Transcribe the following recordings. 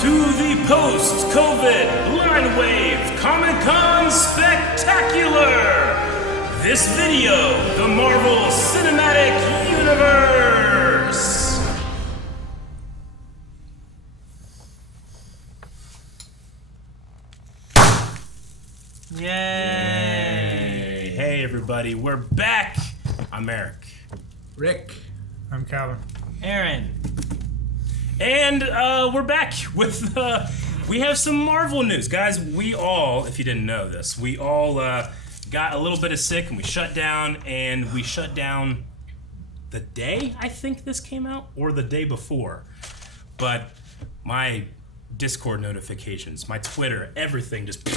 to the post-COVID Line Wave Comic-Con Spectacular! This video, the Marvel Cinematic Universe! Yay! Hey everybody, we're back! I'm Eric. Rick. I'm Calvin. Aaron. And we're back with, we have some Marvel news. Guys, we all, if you didn't know this, we all got a little bit of sick and we shut down the day I think this came out, or the day before. But my Discord notifications, my Twitter, everything just...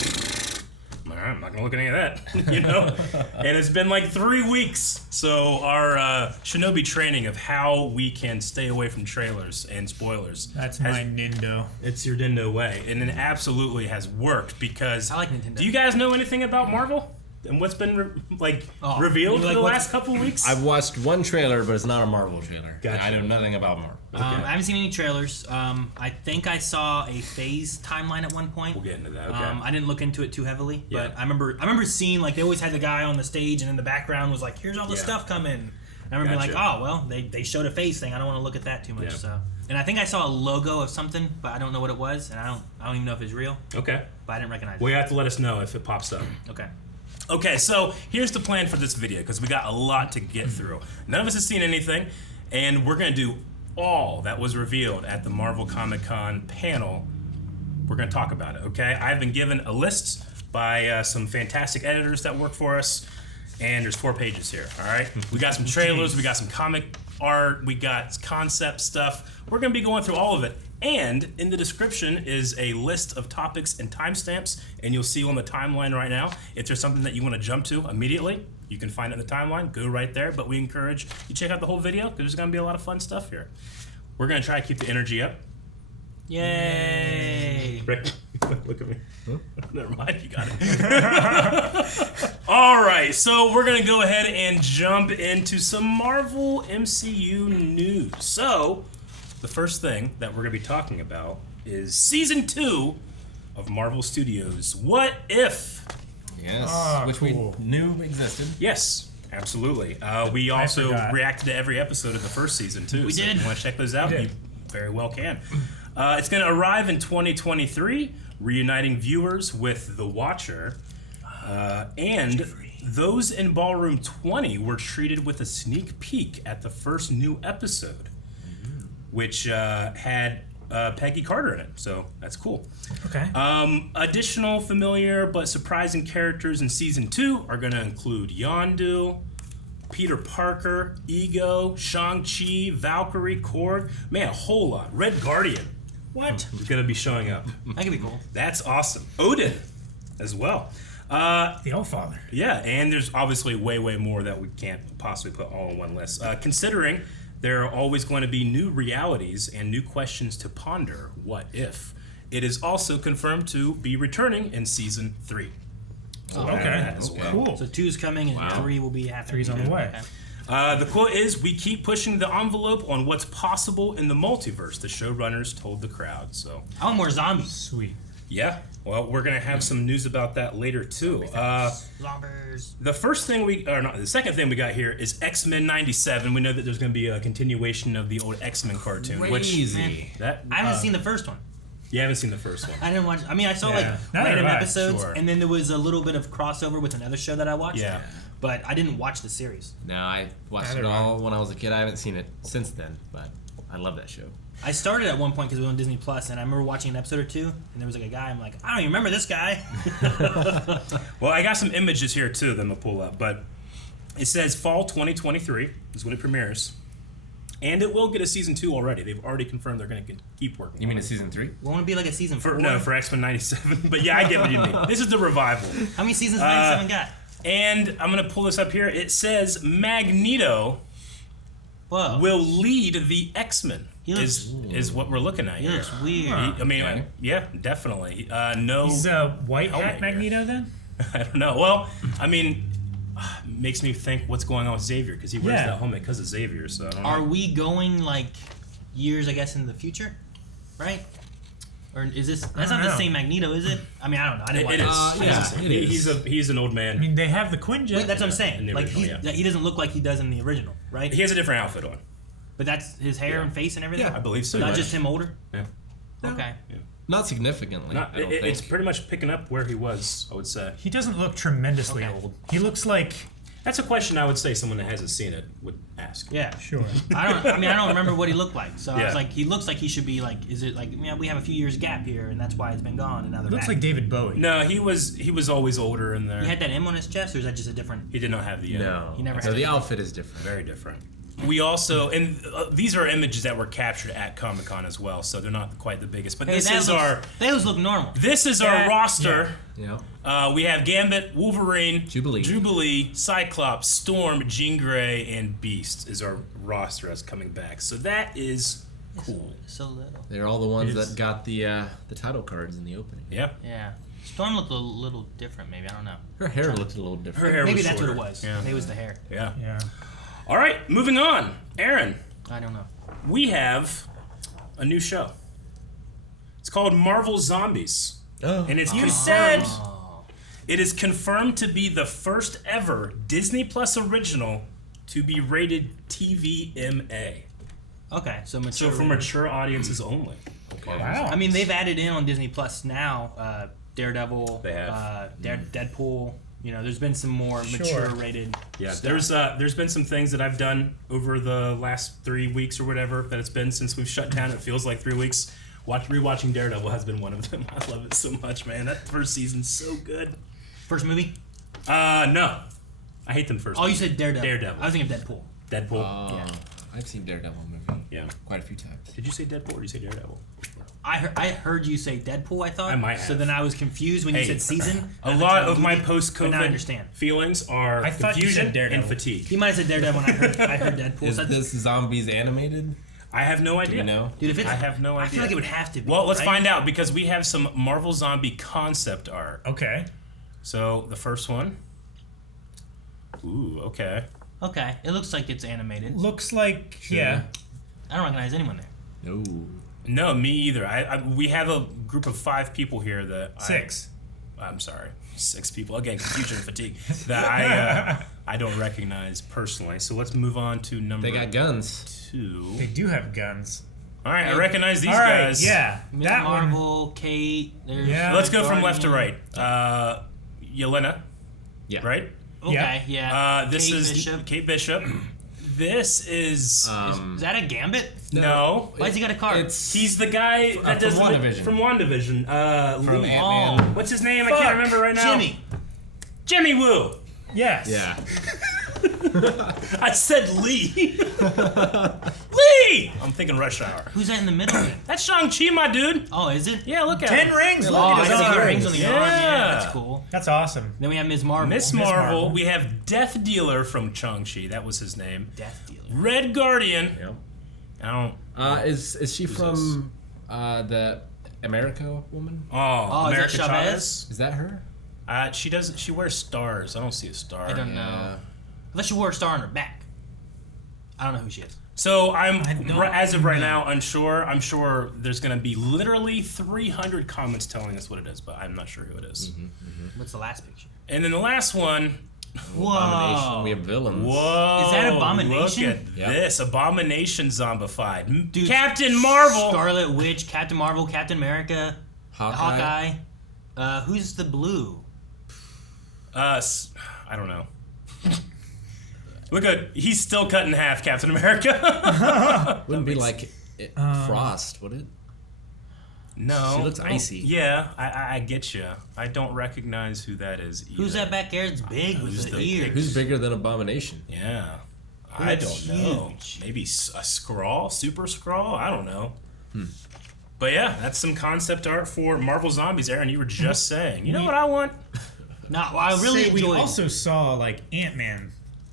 I'm not gonna look at any of that, you know? And it's been like 3 weeks. So our Shinobi training of how we can stay away from trailers and spoilers. That's my Nindo. It's your Nindo way. And it absolutely has worked because... I like Nintendo. Do you guys know anything about Marvel? And what's been revealed for the last couple of weeks? I've watched one trailer, but it's not a Marvel trailer. Gotcha. I know nothing about Marvel. Okay. I haven't seen any trailers. I think I saw a phase timeline at one point. We'll get into that, okay. I didn't look into it too heavily, Yeah. but I remember seeing, like, they always had the guy on the stage, and in the background was like, here's all the stuff coming. And I remember being like, oh, well, they showed a phase thing. I don't want to look at that too much. Yeah. So, and I think I saw a logo of something, but I don't know what it was, and I don't even know if it's real. Okay. But I didn't recognize Well, it. you have to let us know if it pops up. Okay. Okay, so here's the plan for this video, because we got a lot to get through. None of us has seen anything, and we're going to do all that was revealed at the Marvel Comic-Con panel. We're going to talk about it, okay? I've been given a list by some fantastic editors that work for us, and there's 4 pages here, all right? We got some trailers, we got some comic art, we got concept stuff. We're going to be going through all of it. And in the description is a list of topics and timestamps, and you'll see on the timeline right now. If there's something that you want to jump to immediately, you can find it in the timeline. Go right there, but we encourage you check out the whole video because there's going to be a lot of fun stuff here. We're going to try to keep the energy up. Yay! Rick, look at me. Huh? Never mind, you got it. All right, so we're going to go ahead and jump into some Marvel MCU news. So... the first thing that we're going to be talking about is Season 2 of Marvel Studios What If? Yes, which cool. we knew existed. Yes, absolutely. We also reacted to every episode of the first season, too. We did. If you want to check those out, you very well can. It's going to arrive in 2023, reuniting viewers with The Watcher. And those in Ballroom 20 were treated with a sneak peek at the first new episode, which had Peggy Carter in it, so that's cool. Okay. Additional familiar but surprising characters in Season 2 are going to include Yondu, Peter Parker, Ego, Shang-Chi, Valkyrie, Korg. Man, a whole lot. Red Guardian. What? Is going to be showing up. That could be cool. That's awesome. Odin as well. The Allfather. Yeah, and there's obviously way, way more that we can't possibly put all on one list. Considering... there are always going to be new realities and new questions to ponder. What if? It is also confirmed to be returning in Season 3. Oh, okay. As well. Cool. So 2's coming and 3 will be happening. 3's on the way. Okay. The quote is, "We keep pushing the envelope on what's possible in the multiverse," the showrunners told the crowd. So, I want more zombies. Sweet. yeah. Well, we're going to have some news about that later, too. Zombies. The second thing we got here is X-Men 97. We know that there's going to be a continuation of the old X-Men cartoon. Crazy. I haven't seen the first one. You haven't seen the first one. I didn't watch. I mean, I saw like Neither random have I. episodes, Sure. and then there was a little bit of crossover with another show that I watched. Yeah. But I didn't watch the series. No, I watched Neither it have I. all when I was a kid. I haven't seen it since then, but I love that show. I started at one point because it was on Disney Plus, and I remember watching an episode or two, and there was like a guy. I'm like, I don't even remember this guy. Well, I got some images here too that I'm gonna pull up, but it says fall 2023 is when it premieres, and it will get a Season 2 already. They've already confirmed they're gonna keep working. You mean on a it. Season 3? Won't it be like a season 4? for X-Men 97? But yeah, I get what you mean. This is the revival. How many seasons 97 got? And I'm gonna pull this up here. It says Magneto Whoa. will lead the X-Men. He looks- Is what we're looking at He here. looks weird. I mean, Okay. yeah, definitely. No, He's a white helmet hat here. Magneto then? I don't know. Well, I mean, makes me think what's going on with Xavier because he wears that helmet because of Xavier. So I don't know. Are we going like years, I guess, in the future? Right? Or is this? That's not the same Magneto, is it? I mean, I don't know. I didn't watch It is. Yeah, it is. He's an old man. I mean, they have the Quinjet. Wait, that's what I'm saying. In the Like original, he doesn't look like he does in the original, right? He has a different outfit on. But that's his hair and face and everything. I believe so. Not just him older. Yeah. Okay. Not significantly. I don't think. It's pretty much picking up where he was, I would say. He doesn't look tremendously old. He looks like... That's a question I would say someone that hasn't seen it would ask. Yeah. Sure. I don't remember what he looked like. So I was like, he looks like he should be like. Is it like? Yeah, we have a few years gap here, and that's why it's been gone. And now they're Looks back. like David Bowie. No, he was always older in there. He had that M on his chest, or is that just a different? He did not have the No. He never So had the it. outfit is different. Very different. We also, and these are images that were captured at Comic-Con as well, so they're not quite the biggest. But this is Those look normal. This is our roster. Yeah. We have Gambit, Wolverine, Jubilee, Cyclops, Storm, Jean Grey, and Beast is our roster that's coming back. So that is cool. So little. They're all the ones that got the title cards in the opening. Yeah. Yeah. Storm looked a little different, maybe. I don't know. Her hair looked a little Her different. hair Maybe was that's shorter. what it was. Yeah. Maybe it was the hair. Yeah. Yeah. All right, moving on. Aaron, I don't know. we have a new show. It's called Marvel Zombies. Oh. And it's confirmed. It is confirmed to be the first ever Disney Plus original to be rated TVMA. Okay, so mature. So for mature audiences only. Okay. Wow. I mean, they've added in on Disney Plus now. Daredevil. They have. Deadpool. You know, there's been some more mature rated. Yeah, stuff. there's been some things that I've done over the last 3 weeks or whatever that it's been since we've shut down. It feels like 3 weeks. Rewatching Daredevil has been one of them. I love it so much, man. That first season's so good. First movie? No. I hate them first. Oh, you said Daredevil. Daredevil. I was thinking of Deadpool. Deadpool. Yeah. I've seen Daredevil movie. Yeah. Quite a few times. Did you say Deadpool or did you say Daredevil? I heard you say Deadpool, I thought. I might have. So then I was confused when you said season. A lot of my But now I post-COVID understand. feelings are I thought you confusion said Daredevil. and fatigue. He might have said Daredevil when I heard Deadpool. Is So this zombies animated? I have no Do idea. you know? dude, if it's, I have no idea. I feel like it would have to be. Well, let's right? find out because we have some Marvel Zombie concept art. Okay. So the first one. Ooh, okay. Okay, it looks like it's animated. Looks like, yeah. I don't recognize anyone there. No. No, me either. We have a group of 5 people here that 6. I'm sorry, 6 people. Again, confusion and fatigue that I don't recognize personally. So let's move on to number. They got guns. 2. They do have guns. All right, I recognize these All right, guys. yeah. Ms. That one. Marvel, Kate. There's Yeah. Let's go from left to Guardian. right. Yelena, Yeah. right? Okay, yeah. This Kate is Bishop. Kate Bishop. This is Is that a Gambit? no. Why's he got a card? He's the guy that does from WandaVision. From WandaVision. From Lee. Ant-Man. What's his name? I can't remember right now. Jimmy Woo. Yes. Yeah. I said Lee. Lee. I'm thinking Rush Hour. Who's that in the middle? That's Shang-Chi, my dude. Oh, is it? Yeah, look at 10 him. rings. Oh, Look I at his see the arms. rings on the arm. Yeah, Yeah. that's cool. That's awesome. Then we have Ms. Marvel. Miss Marvel. Marvel. We have Death Dealer from Shang-Chi. That was his name. Death Dealer. Red Guardian. Yep. I don't. Is she from the America woman? Oh, is that America Chavez? Chavez. Is that her? She does. She wears stars. I don't see a star. I don't know. Unless she wore a star on her back. I don't know who she is. So as of right now, unsure. I'm sure there's going to be literally 300 comments telling us what it is, but I'm not sure who it is. What's the last picture? And then the last one. Abomination. We have villains. Whoa! Is that Abomination? Look at Yep. this Abomination zombified. Dude, Captain Marvel. Scarlet Witch, Captain Marvel, Captain America, Hawkeye. Who's the blue? I don't know. Look at he's still cut in half, Captain America. Wouldn't be like Frost, would it? No, She looks icy. Yeah, I get you. I don't recognize who that is either. Who's that back there? It's big Who's with the the ears. Who's bigger than Abomination? Yeah, I That's don't know. huge. Maybe a Skrull, Super Skrull. I don't know. But yeah, that's some concept art for Marvel Zombies. Aaron, you were just saying. You know what I want? No, I really we enjoyed. also saw like Ant-Man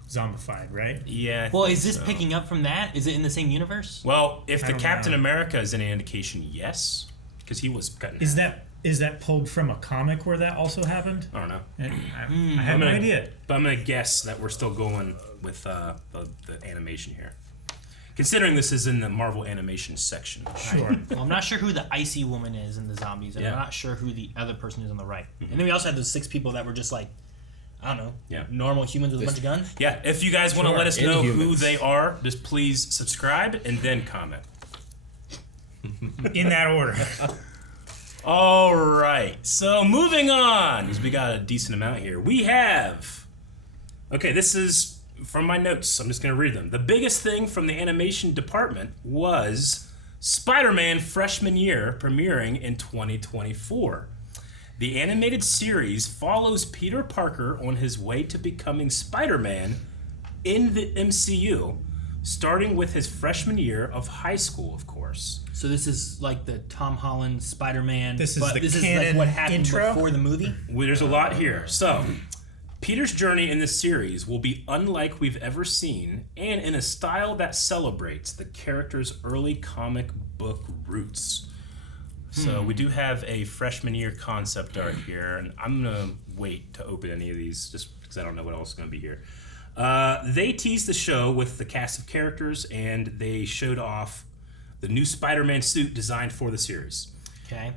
zombified, right? Yeah. I Well, think is this so. picking up from that? Is it in the same universe? Well, if the don't Captain know. America is any indication, yes, because he was cut in half. Is that pulled from a comic where that also happened? I don't know. And I have no idea. But I'm gonna guess that we're still going with the animation here. Considering this is in the Marvel animation section. Sure. Well, I'm not sure who the icy woman is in the zombies, and Yeah. I'm not sure who the other person is on the right. And then we also had those 6 people that were just like, I don't know, normal humans with a bunch of guns. Yeah, if you guys want to let us know who Inhumans. they are, just please subscribe and then comment. In that order. All right, so moving on, because we got a decent amount here. We have, okay, this is from my notes. I'm just going to read them. The biggest thing from the animation department was Spider-Man Freshman Year premiering in 2024. The animated series follows Peter Parker on his way to becoming Spider-Man in the MCU, starting with his freshman year of high school, of course. So this is like the Tom Holland Spider-Man. This is but the this is canon like what happened intro? before the movie. Well, there's a lot here. So, Peter's journey in this series will be unlike we've ever seen, and in a style that celebrates the character's early comic book roots. So we do have a freshman year concept art here, and I'm gonna wait to open any of these just because I don't know what else is gonna be here. They teased the show with the cast of characters, and they showed off the new Spider-Man suit designed for the series. Okay.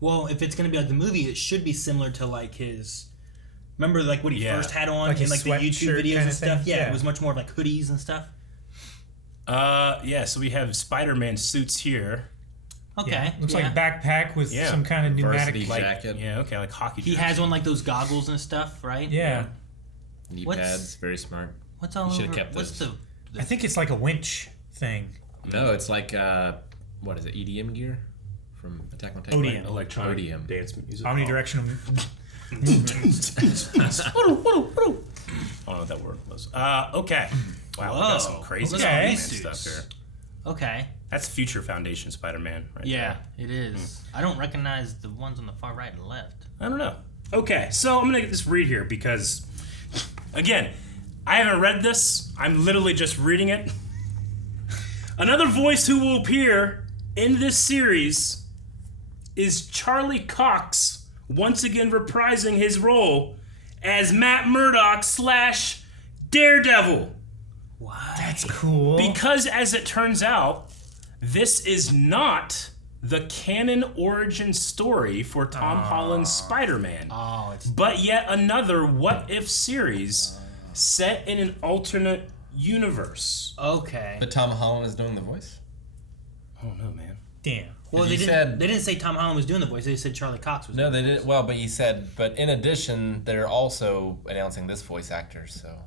Well, if it's going to be like the movie, it should be similar to like his. Remember, like what he first had on Like in his like the YouTube sweatshirt videos kinda and stuff. thing? Yeah, Yeah. it was much more of like hoodies and stuff. Yeah, so we have Spider-Man suits here. Okay. Yeah. Looks like a backpack with Yeah. some kind of pneumatic. Varsity Like, jacket. yeah, okay, like hockey. He has on like those goggles and stuff, right? Yeah. Knee What's- pads. Very smart. What's all You should've over? kept What's those. the? I think it's like a winch thing. No, it's like what is it? EDM gear from Attack on Titan. ODM. electronic ODM. dance music. Omnidirectional. I don't know what that word was. Okay. Wow, we got some Whoa. crazy Look at Spider-Man these stuff suits. here. Okay. That's Future Foundation Spider-Man, right Yeah, there. it is. I don't recognize the ones on the far right and left. I don't know. Okay, so I'm gonna get this read here because, again, I haven't read this. I'm literally just reading it. Another voice who will appear in this series is Charlie Cox, once again reprising his role as Matt Murdock / Daredevil. Why? That's cool. Because, as it turns out, this is not the canon origin story for Tom Holland's Spider-Man, Oh, it's but yet another what-if series set in an alternate universe. okay. But Tom Holland is doing the voice? I don't know, man. Damn. Well, you they said- didn't say Tom Holland was doing the voice. They said Charlie Cox was. No, doing they did. Well, but you said, but in addition, they're also announcing this voice actor, so.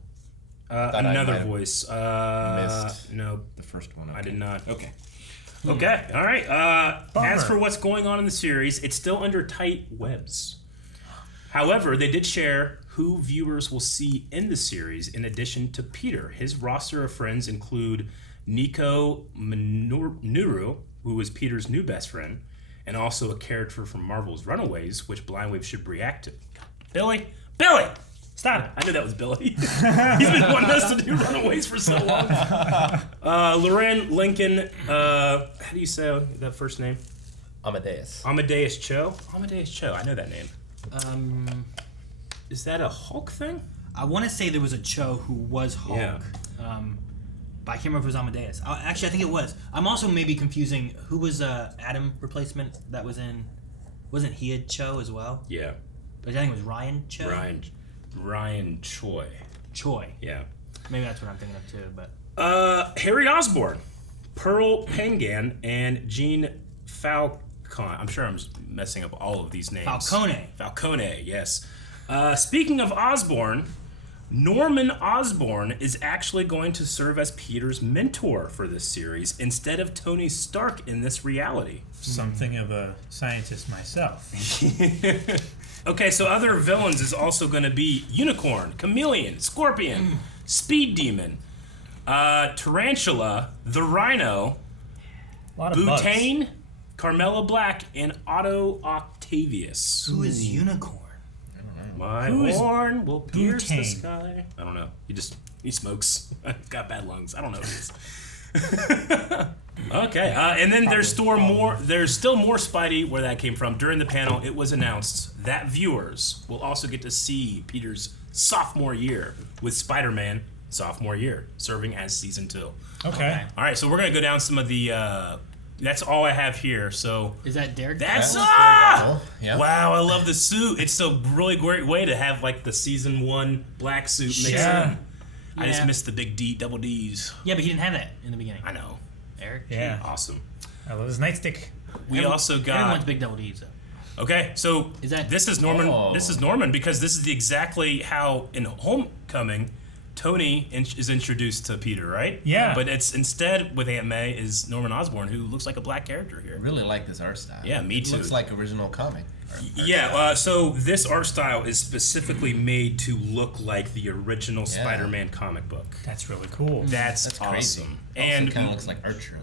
I Another might have voice. missed. No, The first one. I did not. Okay. Okay, all right. As for what's going on in the series, it's still under tight webs. However, they did share who viewers will see in the series in addition to Peter. His roster of friends include Nico Minoru, who is Peter's new best friend, and also a character from Marvel's Runaways, which Blindwave should react to. Billy! Billy! Stop it. I knew that was Billy. He's been wanting us to do Runaways for so long. Loren Lincoln, how do you say that first name? Amadeus. Amadeus Cho? Amadeus Cho, I know that name. Is that a Hulk thing? I want to say there was a Cho who was Hulk. Yeah. But I can't remember if it was Amadeus. Actually, I think it was. I'm also maybe confusing who was Adam replacement that was in. Wasn't he a Cho as well? Yeah. But I think it was Ryan Cho. Ryan Choi. Choi. Yeah. Maybe that's what I'm thinking of too. But Harry Osborn, Pearl Pangan, and Jean Falcon. I'm sure I'm messing up all of these names. Falcone, yes. Speaking of Osborn, Norman Osborn is actually going to serve as Peter's mentor for this series instead of Tony Stark in this reality. Something of a scientist myself. Okay, so other villains is also going to be Unicorn, Chameleon, Scorpion, Speed Demon, Tarantula, the Rhino, A lot of bugs. Butane, Carmela Black, and Otto Octavius. who is Unicorn? My Who is horn will pierce the Butane? sky. I don't know. He smokes. Got bad lungs. I don't know what it is. Okay, and then there's still more. There's still more Spidey where that came from. During the panel, it was announced that viewers will also get to see Peter's sophomore year with Spider-Man sophomore year, serving as season 2. Okay. All right, so we're gonna go down some of the. That's all I have here. So Is that Daredevil? that's Yeah. wow! I love the suit. It's a really great way to have like the season 1 black suit mixed Yeah. in. I just Yeah. missed the big D, double D's. Yeah, but he didn't have that in the beginning. I know. Eric? Yeah. Awesome. I love his nightstick. We also Everyone wants got. big double D's, though. Okay, so Is that- this is Norman. Oh. This is Norman because this is exactly how in Homecoming, Tony is introduced to Peter, right? Yeah. But it's instead with Aunt May is Norman Osborn, who looks like a black character here. I really like this art style. Yeah, me It too. looks like original comic. Yeah, so this art style is specifically made to look like the original Spider-Man comic book. That's really cool. That's That's awesome. crazy. And kind of looks like Archer.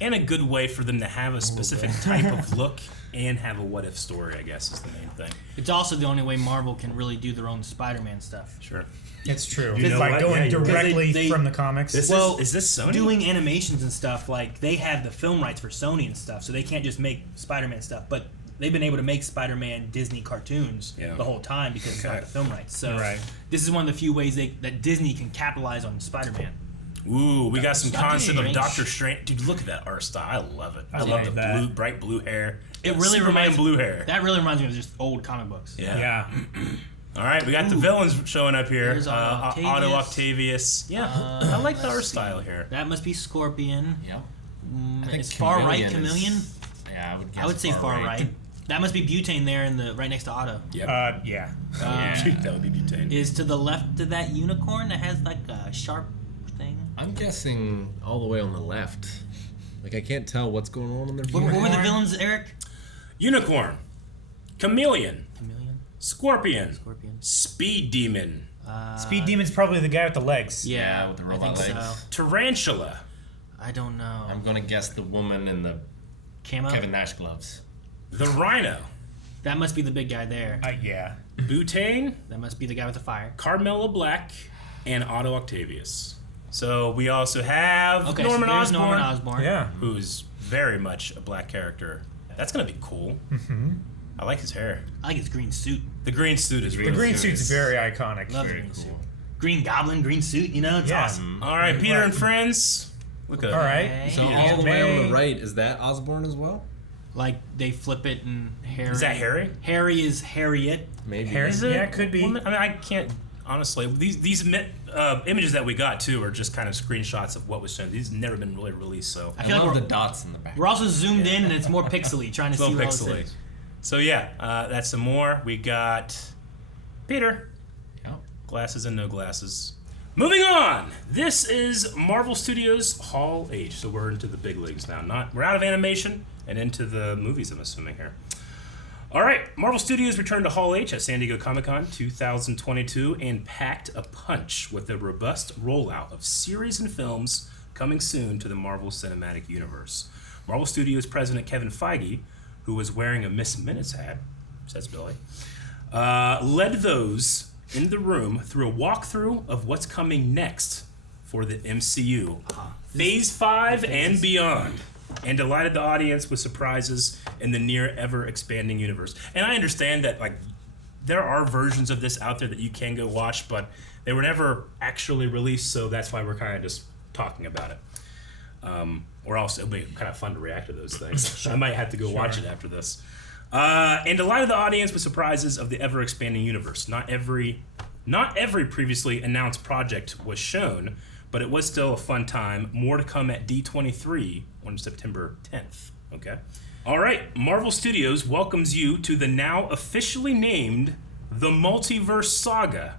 and a good way for them to have a specific type of look and have a what if story, I guess, is the main thing. It's also the only way Marvel can really do their own Spider-Man stuff. Sure. It's true. You know Like what? going Yeah, you're right. directly They- from the comics. This Well, is this Sony? Doing animations and stuff, like, they have the film rights for Sony and stuff, so they can't just make Spider-Man stuff. But they've been able to make Spider-Man Disney cartoons Yeah. the whole time because it's Okay. not the film rights. So Right. this is one of the few ways that Disney can capitalize on Spider-Man. Ooh, we got some Doctor concept of Strange. Doctor Strange. Dude, look at that art style. I love it. I love like the that. blue, bright blue hair. It really Superman reminds blue hair. That really reminds me of just old comic books. Yeah. Yeah. All right, we got the villains showing up here. There's Octavius. Otto Octavius. Yeah, I like the art style here. That must be Scorpion. Yeah. It's far right Chameleon. Yeah, I would guess. I would say far right. That must be Butane there in the right next to Otto. Yep. Yeah. That would be Butane. Is to the left of that unicorn that has like a sharp thing. I'm guessing all the way on the left. Like I can't tell what's going on in their What were the viewpoint. villains, Eric? Unicorn, Chameleon, Chameleon, Scorpion, Scorpion. Speed Demon, Speed Demon's probably the guy with the legs. Yeah, with the robot I think legs. so. Tarantula, I don't know. I'm gonna guess the woman in the Camo. Kevin Nash gloves. the Rhino, That must be the big guy there. Yeah. Butane, That must be the guy with the fire. Carmela Black, and Otto Octavius. So we also have Okay, Norman so there's Osborn, Norman Osborn. Yeah. who's very much a black character. That's gonna be cool. I like his hair. I like his green suit. The green suit is The really green cool. suit's very iconic. Love the Very green cool. suit. Green Goblin, green suit. You know, it's Yeah. awesome. All right, Peter and friends. Look at All right. So Yeah. all the way on May. the right, is that Osborn as well? Like they flip it and Harry. Is that Harry? Harry is Harriet. Maybe. Harry- Is it? Yeah, it could be. Woman? I mean, I can't honestly. These images that we got too are just kind of screenshots of what was shown. These have never been really released, so I I feel like love we're, the dots in the back. we're also zoomed in and it's more pixely, trying to low see what pixely. it is. So yeah, that's some more. We got Peter. Yeah. Glasses and no glasses. Moving on. This is Marvel Studios Hall H. So we're into the big leagues now. We're out of animation and into the movies, I'm assuming here. All right, Marvel Studios returned to Hall H at San Diego Comic-Con 2022 and packed a punch with a robust rollout of series and films coming soon to the Marvel Cinematic Universe. Marvel Studios President Kevin Feige, who was wearing a Miss Minutes hat, says Billy, led those in the room through a walkthrough of what's coming next for the MCU, Phase 5 and beyond, and delighted the audience with surprises in the near ever-expanding universe. And I understand that, like, there are versions of this out there that you can go watch, but they were never actually released, so that's why we're kind of just talking about it. Or else it'll be kind of fun to react to those things. I might have to go watch it after this. And delighted the audience with surprises of the ever-expanding universe. Not every previously announced project was shown, but it was still a fun time. More to come at D23 on September 10th. Okay. All right. Marvel Studios welcomes you to the now officially named The Multiverse Saga,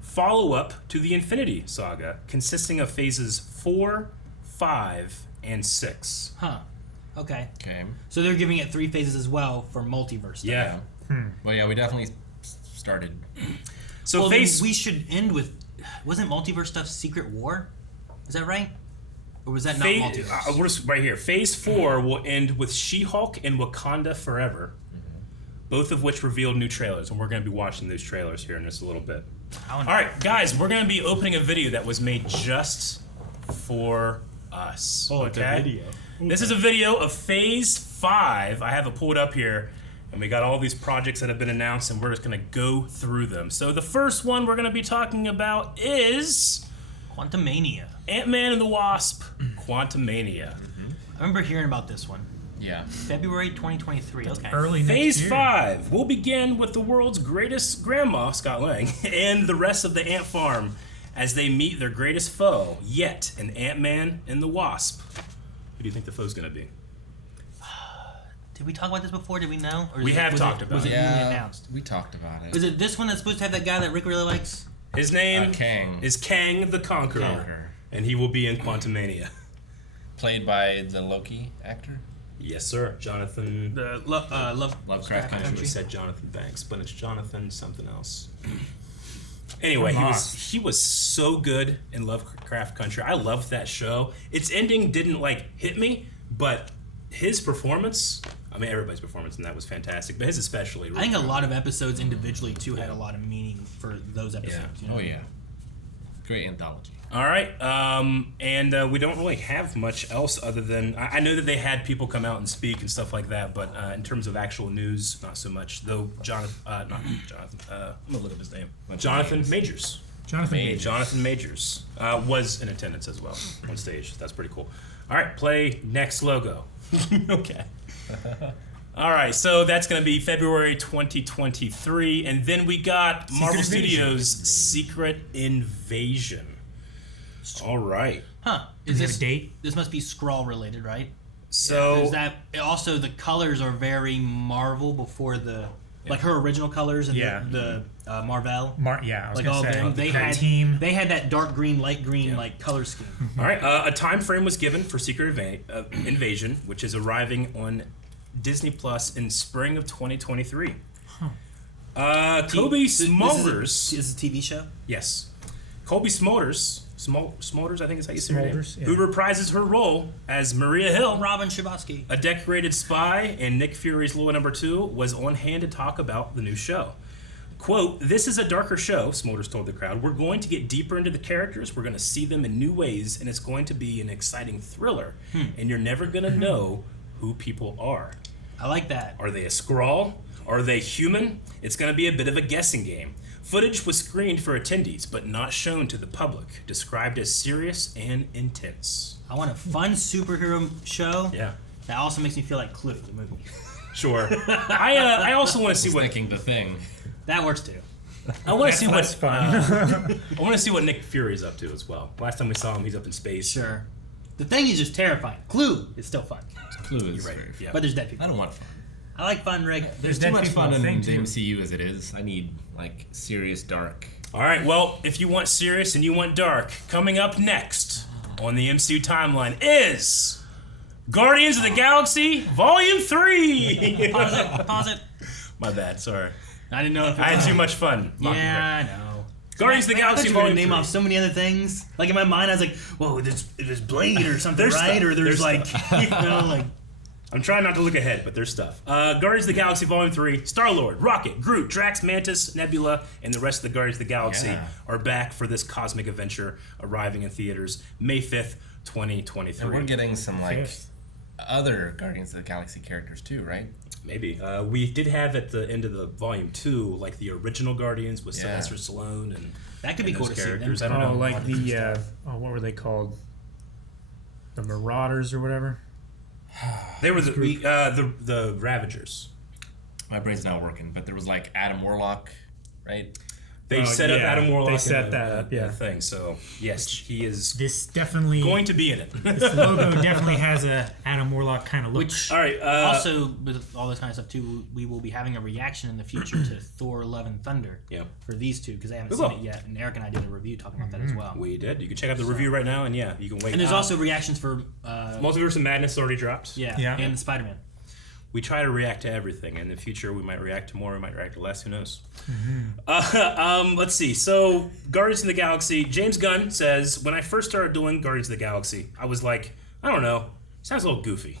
follow-up to the Infinity Saga, consisting of phases 4, 5, and 6. Huh. Okay. Okay. So they're giving it 3 phases as well for multiverse. stuff. Yeah. Well, yeah, we definitely started. So Well, phase then we should end with. Wasn't multiverse stuff Secret War? Is that right? Or was that not multiverse? We're just right here. Phase 4 will end with She-Hulk and Wakanda Forever, both of which revealed new trailers, and we're going to be watching those trailers here in just a little bit. I All wanna- right, guys, we're going to be opening a video that was made just for us. Oh, it's a video. This is a video of Phase 5. I have it pulled up here, and we got all these projects that have been announced, and we're just going to go through them. So the first one we're going to be talking about is Quantumania. Ant-Man and the Wasp, Quantumania. I remember hearing about this one. Yeah. February 2023. Okay. Early next Phase year. 5 will begin with the world's greatest grandma, Scott Lang, and the rest of the ant farm as they meet their greatest foe, yet an Ant-Man and the Wasp. Who do you think the foe's going to be? Did we talk about this before? Did we know? Or We have talked about Was it. it newly announced? We talked about it. Is it this one that's supposed to have that guy that Rick really likes? His name Kang. is Kang the Conqueror, Conqueror. and he will be in Quantumania. Played by the Loki actor. Yes, sir. Jonathan. The Lovecraft I Country. said Jonathan Banks, but it's Jonathan something else. Anyway, Come on. he was so good in Lovecraft Country. I loved that show. Its ending didn't hit me, but his performance, I mean everybody's performance in that was fantastic, but his especially. I think a lot of episodes individually too had a lot of meaning for those episodes. You know? Oh yeah. Great anthology. All right, and we don't really have much else other than I know that they had people come out and speak and stuff like that, but in terms of actual news, not so much. Though I'm gonna look up his name. Jonathan Majors. Jonathan Majors was in attendance as well on stage. That's pretty cool. All right, play next logo. Okay. All right, so that's going to be February 2023, and then we got Marvel Studios Secret Invasion. All right. Huh? Is this a date? This must be Skrull related, right? So Is that also the colors are very Marvel before the like her original colors and Yeah. the Marvel. Yeah, I was Like gonna all say them, the they team. had that dark green, light green like color scheme. all right, a time frame was given for Secret Invasion, which is arriving on Disney Plus in spring of 2023. Kobe Smulders. This is a TV show. Yes. Kobe Smulders, Smulders, I think is how you say her name, Smulders, yeah. who reprises her role as Maria Hill, Robin Shabosky. a decorated spy and Nick Fury's Law Number 2, was on hand to talk about the new show. Quote, "This is a darker show," Smulders told the crowd. "We're going to get deeper into the characters. We're going to see them in new ways, and it's going to be an exciting thriller. And you're never going to know who people are. I like that. Are they a Skrull? Are they human? It's going to be a bit of a guessing game. Footage was screened for attendees, but not shown to the public, described as serious and intense." I want a fun superhero show. Yeah. That also makes me feel like Cliff the movie. Sure. I also want to see what Thinking the thing. That works too. I want to see That's what fun. I want to see what Nick Fury's up to as well. Last time we saw him, he's up in space. Sure. The thing is just terrifying. Clue is still fun, Clue is You're right. very Yeah. but there's dead people. I don't want fun. I like fun, Rick. There's dead too much people fun in thing, the too. MCU as it is. I need like serious dark. All right. Well, if you want serious and you want dark, coming up next on the MCU timeline is Guardians of the Galaxy Volume 3. Pause it. My bad. Sorry. I didn't know if it I had was- too much fun. Yeah, I know. Guardians of the Man, I thought Galaxy you were gonna Volume name 3. off so many other things. Like in my mind, I was like, "Whoa, there's Blade or something, There's right?" stuff. Or there's There's like, you know, like I'm trying not to look ahead, but there's stuff. Guardians of the Galaxy Volume 3, Star-Lord, Rocket, Groot, Drax, Mantis, Nebula, and the rest of the Guardians of the Galaxy Yeah. are back for this cosmic adventure, arriving in theaters May 5th, 2023. And we're getting some like Fifth. other Guardians of the Galaxy characters too, right? Maybe. We did have at the end of the Volume 2, like the original Guardians with Yeah. Sylvester Stallone and that could be and cool those to see them. characters. I don't know. Like the what were they called? The Marauders or whatever. They were the Ravagers. My brain's not working, but there was like Adam Warlock, right? They Oh, set up yeah. Adam Warlock. They set in that up, yeah. thing. So yes, he is This definitely going to be in it. this logo definitely has a Adam Warlock kind of look. Which All right. also with all this kind of stuff too, we will be having a reaction in the future to Thor: Love and Thunder. Yeah. For these two because they haven't We seen will. it yet, and Eric and I did a review talking about that as well. We did. You can check out the review right now, and yeah, you can wait. And there's also reactions for Multiverse of Madness already dropped. yeah, Yeah. and the Spider-Man. We try to react to everything. In the future, we might react to more, we might react to less. Who knows? Let's see. So, Guardians of the Galaxy. James Gunn says, when I first started doing Guardians of the Galaxy, I was like, I don't know, sounds a little goofy.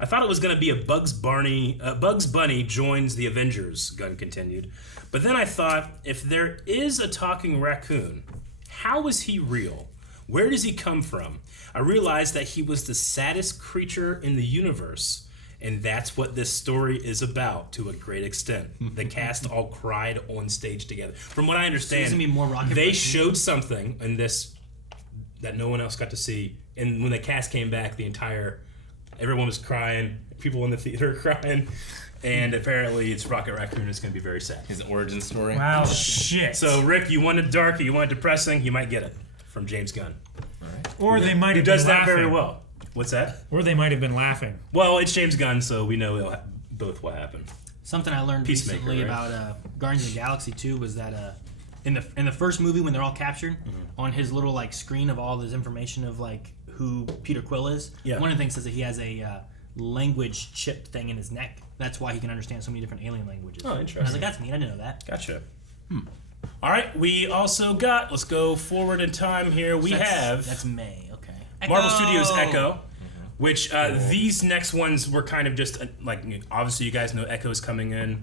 I thought it was going to be a Bugs Bunny joins the Avengers, Gunn continued. But then I thought, if there is a talking raccoon, how is he real? Where does he come from? I realized that he was the saddest creature in the universe. And that's what this story is about to a great extent. The cast all cried on stage together. From what I understand, gonna be more Rocket they Raccoon? showed something in this that no one else got to see. And when the cast came back, everyone was crying. People in the theater are crying. And apparently it's Rocket Raccoon is going to be very sad. His origin story. Wow, shit. So, Rick, you wanted dark or you wanted depressing, you might get it from James Gunn. All right. Or they might Who have does been that laughing. very well. What's that? Or they might have been laughing. Well, it's James Gunn, so we know both what happened. Something I learned Peacemaker, recently right? about Guardians of the Galaxy 2 was that in the first movie when they're all captured, on his little like screen of all this information of like who Peter Quill is, one of the things says that he has a language chip thing in his neck. That's why he can understand so many different alien languages. Oh, interesting. And I was like, that's neat. I didn't know that. Gotcha. All right, we also got, let's go forward in time here. That's May. Okay. Marvel Studios Echo, which these next ones were kind of just like, obviously you guys know Echo's coming in,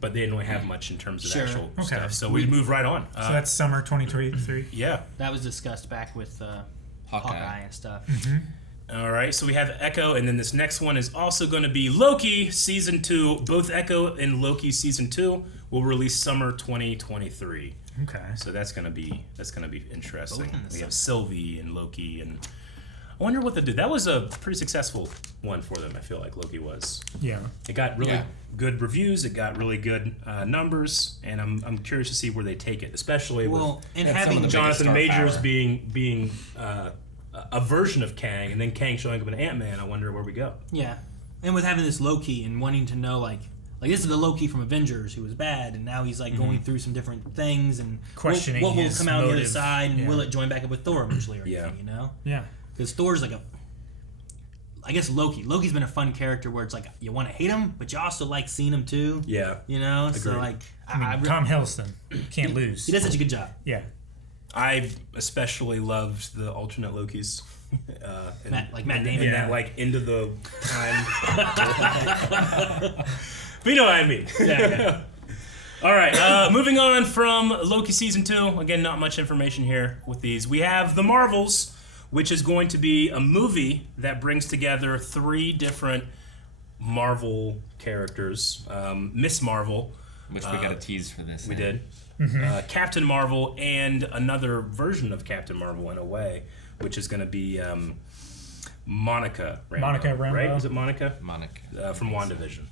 but they didn't really have much in terms of actual stuff. So we move right on. So that's summer 2023. Yeah. That was discussed back with Hawkeye and stuff. All right, so we have Echo, and then this next one is also going to be Loki Season 2. Both Echo and Loki Season 2 will release summer 2023. Okay. So that's gonna be interesting. Both in the We have Sylvie and Loki, and I wonder what they do. That was a pretty successful one for them. I feel like Loki was. Yeah. It got really good reviews. It got really good numbers, and I'm curious to see where they take it, especially with having Jonathan Majors being a version of Kang, and then Kang showing up in Ant-Man. I wonder where we go. Yeah, and with having this Loki and wanting to know like this is the Loki from Avengers who was bad, and now he's like going through some different things and questioning what will his come out on the other motive. side, and will it join back up with Thor eventually or anything? You know? Yeah. Because Thor's like I guess Loki's been a fun character where it's like you want to hate him, but you also like seeing him too. Yeah. You know, Agreed. so like I mean, Tom Hiddleston can't lose. He does such a good job. Yeah. I especially loved the alternate Lokis. Matt Damon. And that like into the time. But you know what I mean. Yeah. All right, moving on from Loki Season 2. Again, not much information here with these. We have The Marvels, which is going to be a movie that brings together 3 different Marvel characters. Miss Marvel. Which we got a tease for this. We did. Captain Marvel and another version of Captain Marvel in a way, which is going to be Monica Rambeau. Monica Rambeau. Right? Was it Monica? Monica. From WandaVision.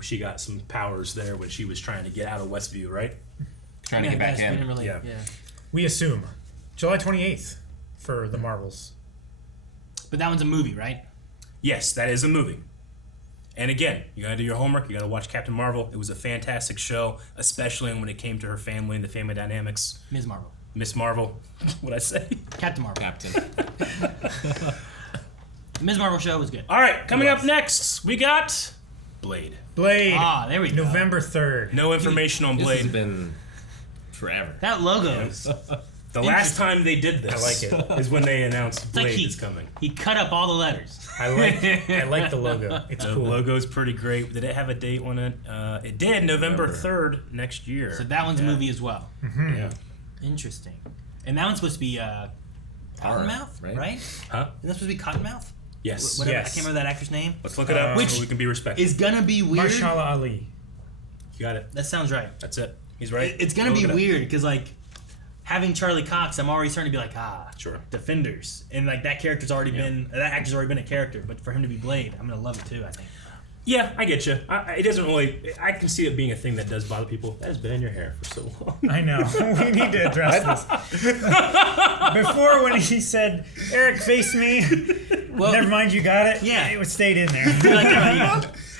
She got some powers there when she was trying to get out of Westview, right? Trying to get back in. Really, Yeah. We assume July 28th for the Marvels. But that one's a movie, right? Yes, that is a movie. And again, you gotta do your homework. You gotta watch Captain Marvel. It was a fantastic show, especially when it came to her family and the family dynamics. Ms. Marvel. Miss Marvel. What'd I say? Captain Marvel. Captain. Ms. Marvel show was good. All right, coming up next, we got Blade. Blade. Ah, there we go. November 3rd. No information on This has Blade. been forever. That logo is The last time they did this I like it. is when they announced like Blade he- is coming. he cut up all the letters. I like the logo. It's The cool. logo's pretty great. Did it have a date on it? It did, November 3rd next year. So that one's a movie as well. Yeah. Interesting. And that one's supposed to be Cottonmouth, right? right? Huh? Isn't that supposed to be Cottonmouth? Yes. Whatever. Yes. I can't remember that actor's name. Let's look it up Which so we can be respectful. It's gonna be weird. Marshala Ali. You got it. That sounds right. That's it. He's right. It's gonna Look be it up. weird because like having Charlie Cox, I'm already starting to be like, Sure. Defenders, and like that character's already been that actor's already been a character, but for him to be Blade, I'm gonna love it too. I think. Yeah, I get you. It doesn't really. I can see it being a thing that does bother people. That has been in your hair for so long. I know. We need to address this. Before, when he said, Eric, face me. Well, Never mind, you got it. Yeah. It stayed in there.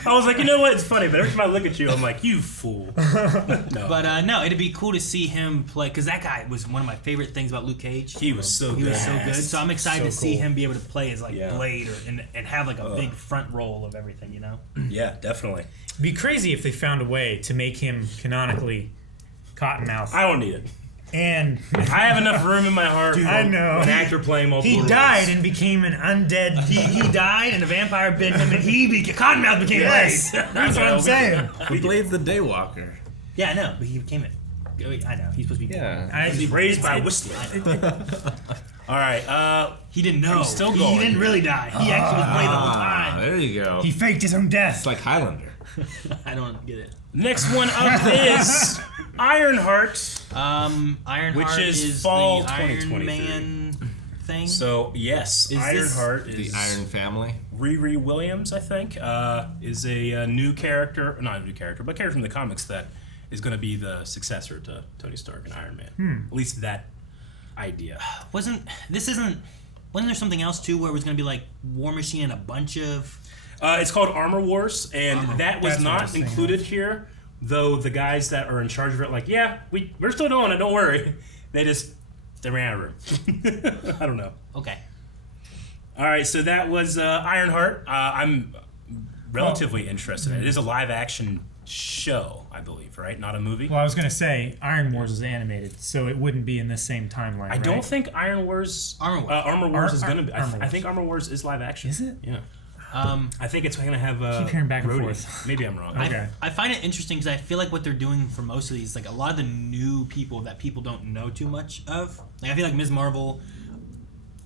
I was like, you know what? It's funny, but every time I look at you, I'm like, you fool. No. But no, it'd be cool to see him play because that guy was one of my favorite things about Luke Cage. He was so He good. was so good. So I'm excited So to see cool. him be able to play as like Yeah. Blade and have like a big front role of everything, you know? Yeah, definitely. It'd be crazy if they found a way to make him canonically Cottonmouth. I don't need it. And I have enough room in my heart for I know. an actor playing multiple he roles. died and became an undead. He died and a vampire bit him and Cottonmouth became Yes. Blade. That's what I'm saying. Blade's the Daywalker. Yeah, I know, but he became it. I know, he's supposed to be Yeah. He's raised by whistling. All right. He didn't know. He's still He going. didn't really die. He actually was Blade the whole time. There you go. He faked his own death. It's like Highlander. I don't get it. Next one up is Ironheart. Ironheart Which is is fall the Iron 2023. Man thing? So yes, Ironheart is the Iron Family. Riri Williams, I think, is a new character, not a new character, but a character from the comics that is going to be the successor to Tony Stark and Iron Man. At least that idea. Wasn't there something else too where it was going to be like War Machine and a bunch of? It's called Armor Wars, and that was That's what I was not included here. Though the guys that are in charge of it, like, yeah, we're still doing it. Don't worry. They ran out of room. I don't know. Okay. All right, so that was Ironheart. I'm relatively interested in it. It is a live-action show, I believe, right? Not a movie. Well, I was going to say Iron Wars is animated, so it wouldn't be in the same timeline. I don't think Armor Wars is going to be. I think Armor Wars is live action. Is it? Yeah. I think it's going to have. Keep hearing back and roadies. forth. Maybe I'm wrong. Okay. I find it interesting because I feel like what they're doing for most of these, like a lot of the new people that people don't know too much of. Like I feel like Ms. Marvel,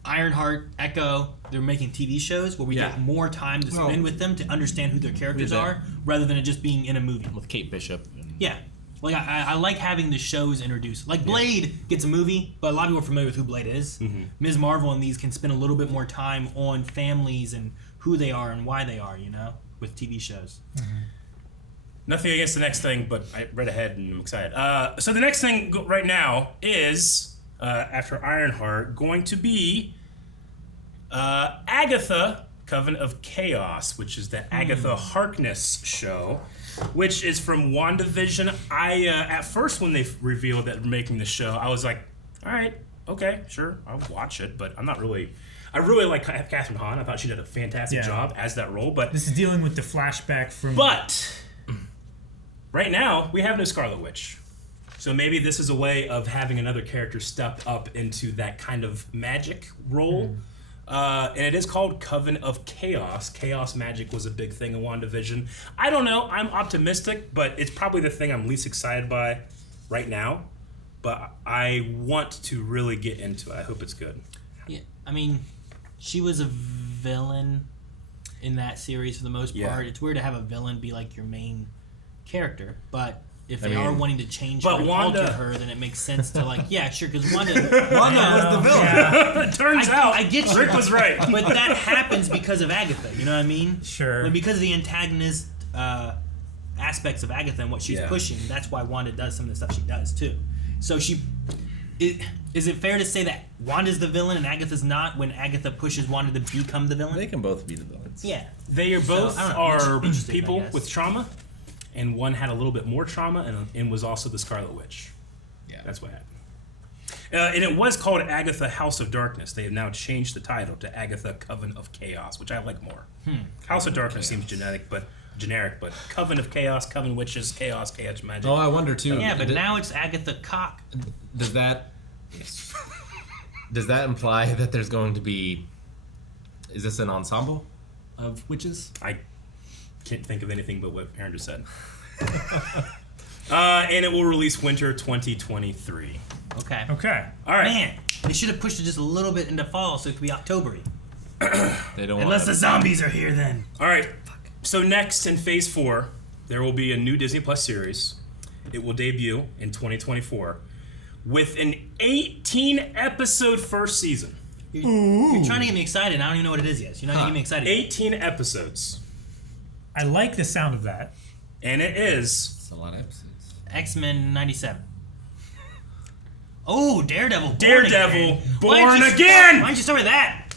Ironheart, Echo, they're making TV shows where we get more time to spend with them to understand who their characters are, rather than it just being in a movie. With Kate Bishop. Yeah. Like I like having the shows introduced. Like Blade gets a movie, but a lot of people are familiar with who Blade is. Ms. Marvel and these can spend a little bit more time on families and who they are and why they are, with TV shows. Nothing against the next thing, but I read ahead and I'm excited. So the next thing right now is, after Ironheart, going to be Agatha, Coven of Chaos, which is the Agatha Harkness show, which is from WandaVision. At first when they revealed that they're making the show, I was like, all right, okay, sure, I'll watch it, but I'm not really... I really like Catherine Hahn. I thought she did a fantastic job as that role, but... This is dealing with the flashback from... But, right now, we have no Scarlet Witch. So maybe this is a way of having another character step up into that kind of magic role. And it is called Coven of Chaos. Chaos magic was a big thing in WandaVision. I don't know. I'm optimistic, but it's probably the thing I'm least excited by right now. But I want to really get into it. I hope it's good. Yeah, I mean, she was a villain in that series for the most part. It's weird to have a villain be like your main character, but if they are wanting to change her and alter her, then it makes sense to sure, because Wanda was the villain. Yeah. It turns out I get you. Rick was right. But that happens because of Agatha, you know what I mean? Sure. But because of the antagonist aspects of Agatha and what she's pushing, that's why Wanda does some of the stuff she does too. So is it fair to say that Wanda's the villain and Agatha's not when Agatha pushes Wanda to become the villain? They can both be the villains. Yeah. They are both are interesting, people with trauma, and one had a little bit more trauma and was also the Scarlet Witch. Yeah. That's what happened. And it was called Agatha House of Darkness. They have now changed the title to Agatha Coven of Chaos, which I like more. House of Darkness seems generic, but Coven of Chaos, Coven Witches, Chaos magic. Oh, I wonder too. Yeah, but now it's Agatha Cock. Does that imply that there's going to be? Is this an ensemble of witches? I can't think of anything but what Aaron just said. And it will release winter 2023. Okay. All right. Man, they should have pushed it just a little bit into fall so it could be October-y. They don't. Unless the zombies are here then. All right. So next in Phase 4, there will be a new Disney Plus series. It will debut in 2024 with an 18-episode first season. You're trying to get me excited. I don't even know what it is yet. You're not going to get me excited. 18 episodes. I like the sound of that. And it is... It's a lot of episodes. X-Men 97. Oh, Daredevil. Born Again! Why don't you start with that?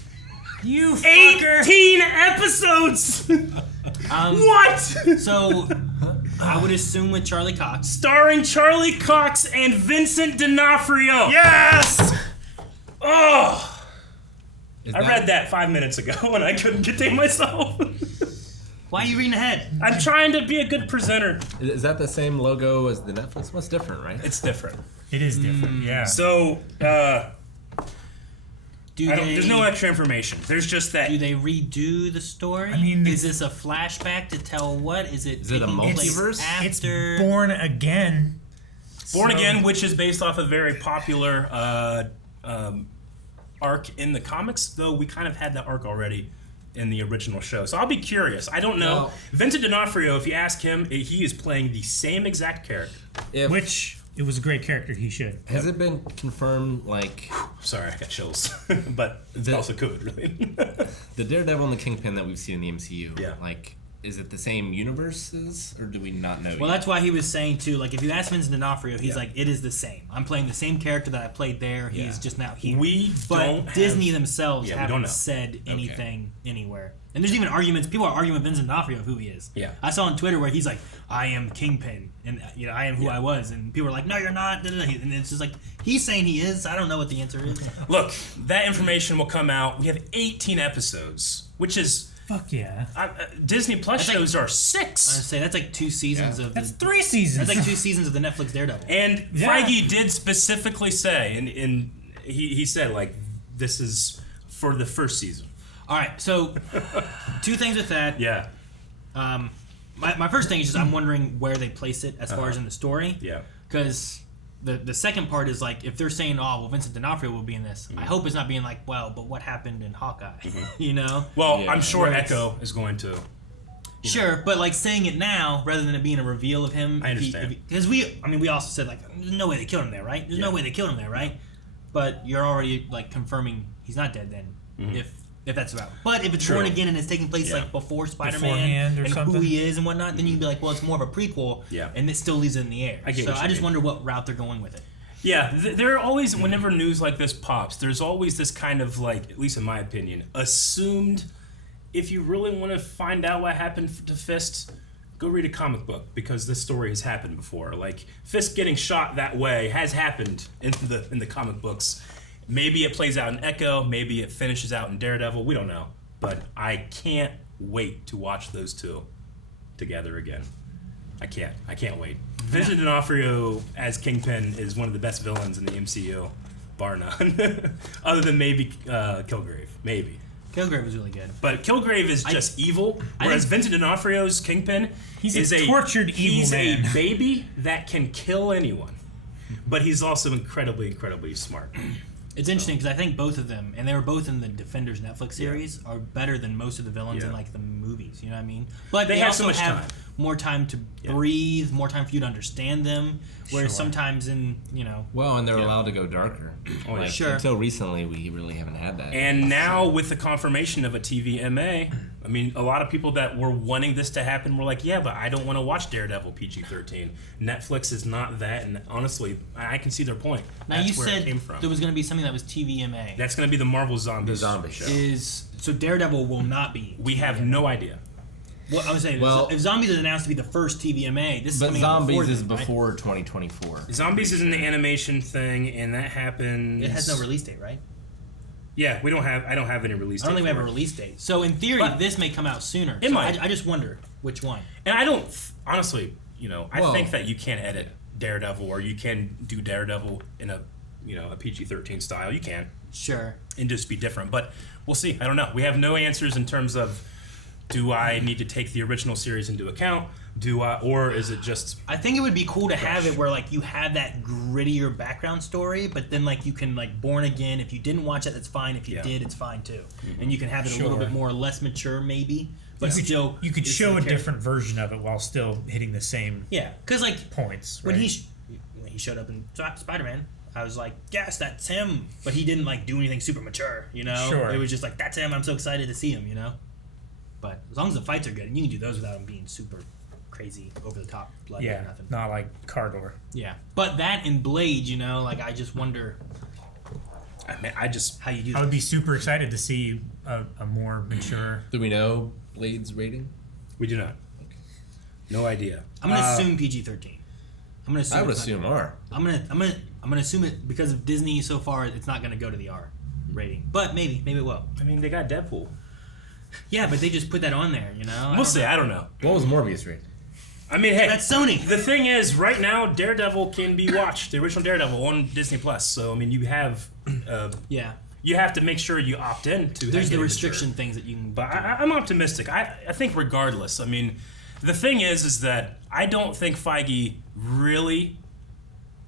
You fucker! 18 episodes! What? So, I would assume with Charlie Cox. Starring Charlie Cox and Vincent D'Onofrio. Yes! Oh! I read that 5 minutes ago and I couldn't contain myself. Why are you reading ahead? I'm trying to be a good presenter. Is that the same logo as the Netflix? What's different, right? It's different. It is different, yeah. So, There's there's no extra information. There's just that. Do they redo the story? I mean, is this a flashback to tell what? Is it a multiverse? It's After Born Again. Born Again, which is based off a very popular arc in the comics, though we kind of had that arc already in the original show. So I'll be curious. I don't know. Vincent D'Onofrio, if you ask him, he is playing the same exact character. Which it was a great character. He should. Has it been confirmed, like... Sorry, I got chills. But it's also COVID, really. The Daredevil and the Kingpin that we've seen in the MCU, Yeah. like, is it the same universes, or do we not know Well, yet? that's why he was saying, too, like, if you ask Vincent D'Onofrio, he's like, it is the same. I'm playing the same character that I played there. He's just now here. But Disney themselves haven't said anything anywhere. And there's even arguments. People are arguing with Vincent D'Onofrio of who he is. Yeah. I saw on Twitter where he's like, I am Kingpin, and I am who I was. And people are like, no, you're not. And it's just like, he's saying he is. I don't know what the answer is. Look, that information will come out. We have 18 episodes, which is... Fuck yeah. Disney Plus That's shows are 6. I was gonna say that's like 2 seasons of. That's 3 seasons. That's like 2 seasons of the Netflix Daredevil. And Feige did specifically say, and he said, like, this is for the first season. All right, so 2 things with that. Yeah. My first thing is just I'm wondering where they place it as far as in the story. Yeah. Because the second part is like if they're saying, oh, well, Vincent D'Onofrio will be in this. I hope it's not being like, well, but what happened in Hawkeye? You know? Well, I'm sure Echo is going to. Sure, but like saying it now rather than it being a reveal of him. I understand. Because we also said like, there's no way they killed him there, right? There's no way they killed him there, right? But you're already like confirming he's not dead then, if that's about. But if it's born again and it's taking place like before Spider-Man and who he is and whatnot, then you'd be like, well, it's more of a prequel, and it still leaves it in the air. I just wonder what route they're going with it. Yeah, there are always, whenever news like this pops, there's always this kind of like, at least in my opinion, assumed. If you really want to find out what happened to Fist, go read a comic book because this story has happened before. Like Fist getting shot that way has happened in the comic books. Maybe it plays out in Echo, maybe it finishes out in Daredevil. We don't know, but I can't wait to watch those two together again. I can't wait. Vincent D'Onofrio as Kingpin is one of the best villains in the MCU, bar none. Other than maybe Kilgrave, maybe. Kilgrave was really good. But Kilgrave is just evil, whereas Vincent D'Onofrio's Kingpin is a tortured evil man. He's a baby that can kill anyone, but he's also incredibly, incredibly smart. It's interesting because I think both of them, and they were both in the Defenders Netflix series, are better than most of the villains in like the movies. You know what I mean? But they also have more time to breathe, more time for you to understand them. Whereas sometimes in Well, and they're allowed to go darker. Until recently, we really haven't had that. And now with the confirmation of a TVMA, I mean, a lot of people that were wanting this to happen were like, yeah, but I don't want to watch Daredevil PG-13. Netflix is not that, and honestly, I can see their point. Now That's you where said it came from. there was going to be something that was TVMA. That's going to be the Marvel Zombies. The zombie show. So Daredevil will not be. We have no idea. Well, I was saying, if Zombies is announced to be the first TVMA, this is coming Zombies is before 2024. Zombies is an animation thing, and that happens. It has no release date, right? Yeah, I don't have any release date. I don't think we have a release date. So in theory, this may come out sooner. It might. I just wonder which one. And I don't, honestly, I think that you can edit Daredevil, or you can do Daredevil in a PG-13 style. You can. Sure. And just be different. But we'll see. I don't know. We have no answers in terms of, do I need to take the original series into account? Or is it just... I think it would be cool to have it where like you have that grittier background story, but then like you can like Born Again. If you didn't watch it, that's fine. If you did, it's fine too. And you can have it a little bit more less mature, maybe. But still, you could show a different version of it while still hitting the same. Yeah, because like points. Right? When he showed up in Spider-Man, I was like, yes, that's him. But he didn't like do anything super mature. Sure. It was just like, that's him. I'm so excited to see him. But as long as the fights are good, and you can do those without him being super crazy, over the top, bloody or nothing. Not like Cardor. Yeah, but that and Blade, like I just wonder. How you do that. I would be super excited to see a more mature. Do we know Blade's rating? We do not. No idea. I'm gonna assume PG-13. I'm gonna assume. I would assume R. I'm gonna assume it because of Disney so far. It's not gonna go to the R rating, but maybe it will. I mean, they got Deadpool. Yeah, but they just put that on there, We'll see. I don't know. What was Morbius rated? I mean, hey, that's Sony. The thing is, right now, Daredevil can be watched, the original Daredevil, on Disney Plus. So, I mean, you have, you have to make sure you opt in to. There's the restriction things that you can. But I'm optimistic. I think regardless. I mean, the thing is that I don't think Feige really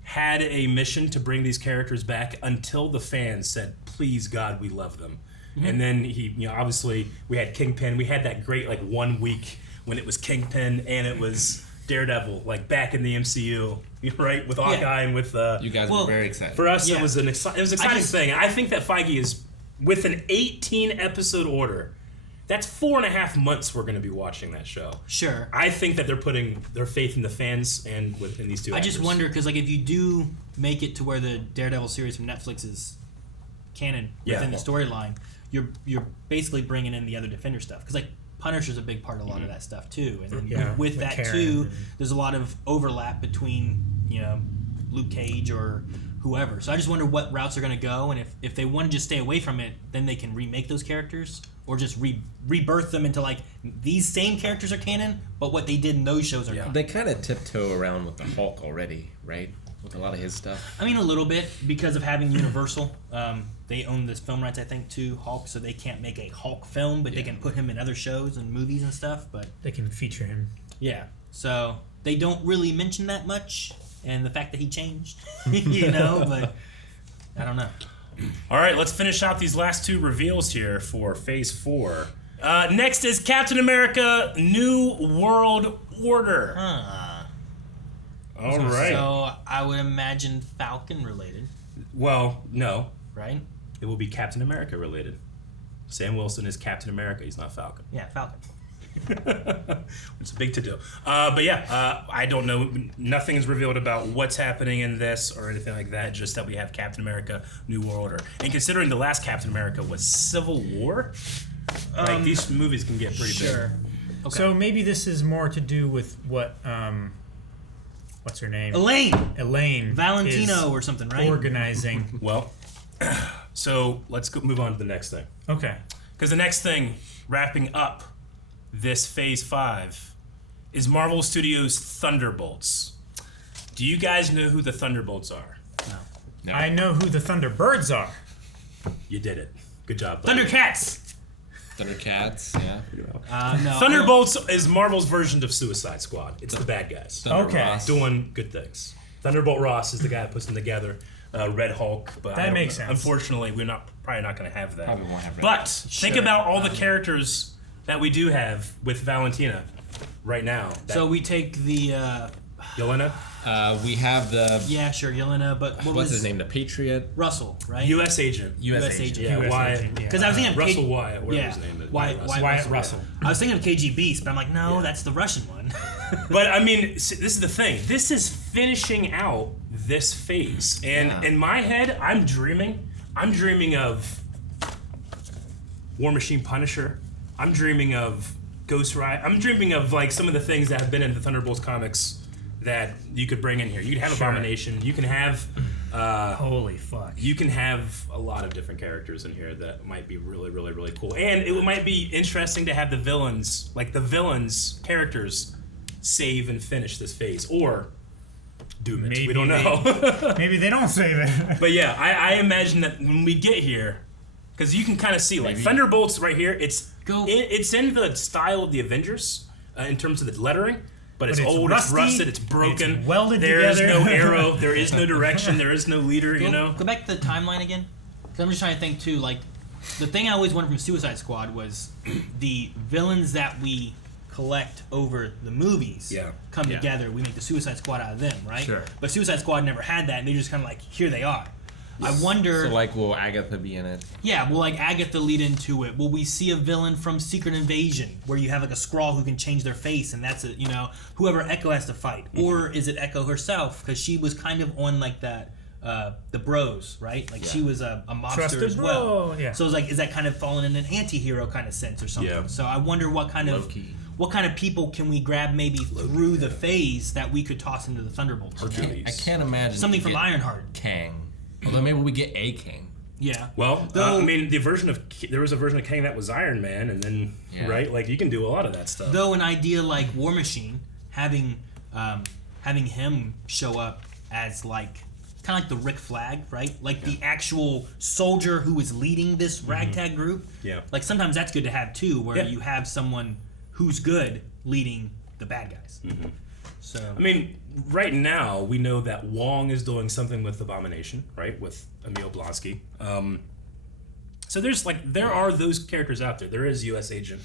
had a mission to bring these characters back until the fans said, "Please, God, we love them." Mm-hmm. And then he, obviously we had Kingpin. We had that great 1 week when it was Kingpin and it was Daredevil like back in the MCU, right? With Hawkeye and with You guys were very excited. for us. It was an exciting thing. I think that Feige is with an 18 episode order. That's 4.5 months we're going to be watching that show. Sure. I think that they're putting their faith in the fans and in these two. I just wonder because like if you do make it to where the Daredevil series from Netflix is canon within the storyline, you're basically bringing in the other Defender stuff because like Punisher's a big part of a lot of that stuff too, and then with that Karen too, there's a lot of overlap between Luke Cage or whoever. So I just wonder what routes are going to go, and if they want to just stay away from it, then they can remake those characters or just rebirth them into like these same characters are canon, but what they did in those shows are canon. They kind of tiptoe around with the Hulk already, right? With a lot of his stuff. I mean, a little bit because of having Universal. They own this film rights, I think, to Hulk, so they can't make a Hulk film, but they can put him in other shows and movies and stuff. But they can feature him. Yeah, so they don't really mention that much, and the fact that he changed, but I don't know. All right, let's finish out these last two reveals here for Phase 4. Next is Captain America: New World Order. All right. So I would imagine Falcon related. Well, no. Right? It will be Captain America related. Sam Wilson is Captain America. He's not Falcon. Yeah, Falcon. It's a big to-do. I don't know. Nothing is revealed about what's happening in this or anything like that, just that we have Captain America: New World Order. And considering the last Captain America was Civil War, these movies can get pretty big. Okay. So maybe this is more to do with what... what's her name? Elaine Valentino is or something, right? Organizing. Well, so let's move on to the next thing. Okay. Because the next thing, wrapping up this Phase 5, is Marvel Studios Thunderbolts. Do you guys know who the Thunderbolts are? No. I know who the Thunderbirds are. You did it. Good job, buddy. Thundercats! Thundercats, yeah. No, Thunderbolts is Marvel's version of Suicide Squad. It's the bad guys. Okay. Doing good things. Thunderbolt Ross is the guy that puts them together. Red Hulk. But that makes sense. Unfortunately, we're probably not going to have that. Probably won't have Red But think about all the characters that we do have with Valentina right now. So we take the... Yelena? We have the... Yeah, sure, Yelena, but what's his name? The Patriot? Russell, right? U.S. Agent. U.S. Agent. Yeah, Wyatt. Because I was thinking of Russell Wyatt, whatever his name is. Wyatt Russell. I was thinking of KG Beast, but I'm like, no, that's the Russian one. But I mean, this is the thing. This is finishing out this phase, and in my head, I'm dreaming of War Machine Punisher. I'm dreaming of Ghost Rider. I'm dreaming of like some of the things that have been in the Thunderbolts comics that you could bring in here. You could have Abomination. You can have holy fuck. You can have a lot of different characters in here that might be really, really, really cool. And it might be interesting to have the villains characters save and finish this phase, or doom it. Maybe we don't know. Maybe they don't save it. But yeah, I imagine that when we get here, because you can kind of see like Thunderbolts right here. It's in the style of the Avengers in terms of the lettering. But it's old, rusty, it's rusted, it's broken. It's welded there together. Is no arrow. There is no direction. There is no leader. Go back to the timeline again. Because I'm just trying to think too. Like, the thing I always wanted from Suicide Squad was the villains that we collect over the movies come together. We make the Suicide Squad out of them, right? Sure. But Suicide Squad never had that, and they just kind of like, here they are. I wonder. So, like, will Agatha be in it? Yeah, will like Agatha lead into it? Will we see a villain from Secret Invasion where you have like a Skrull who can change their face and that's it? Whoever Echo has to fight, or is it Echo herself? Because she was kind of on like that, the Bros, right? Like she was a mobster Trusted as well. bro, yeah. So it's like, is that kind of falling in an anti-hero kind of sense or something? Yeah. So I wonder what kind Loki. What kind of people can we grab maybe through the phase that we could toss into the Thunderbolts? I can't imagine Something from Ironheart. Kang. Although maybe we get a Kang. Yeah. Well, I mean, there was a version of Kang that was Iron Man, and then right, like you can do a lot of that stuff. Though an idea like War Machine, having him show up as like kind of like the Rick Flag, right? Like the actual soldier who is leading this ragtag group. Yeah. Like sometimes that's good to have too, where you have someone who's good leading the bad guys. Mm-hmm. So I mean, right now we know that Wong is doing something with Abomination, right? With Emil Blonsky. So there are those characters out there. There is U.S. Agent.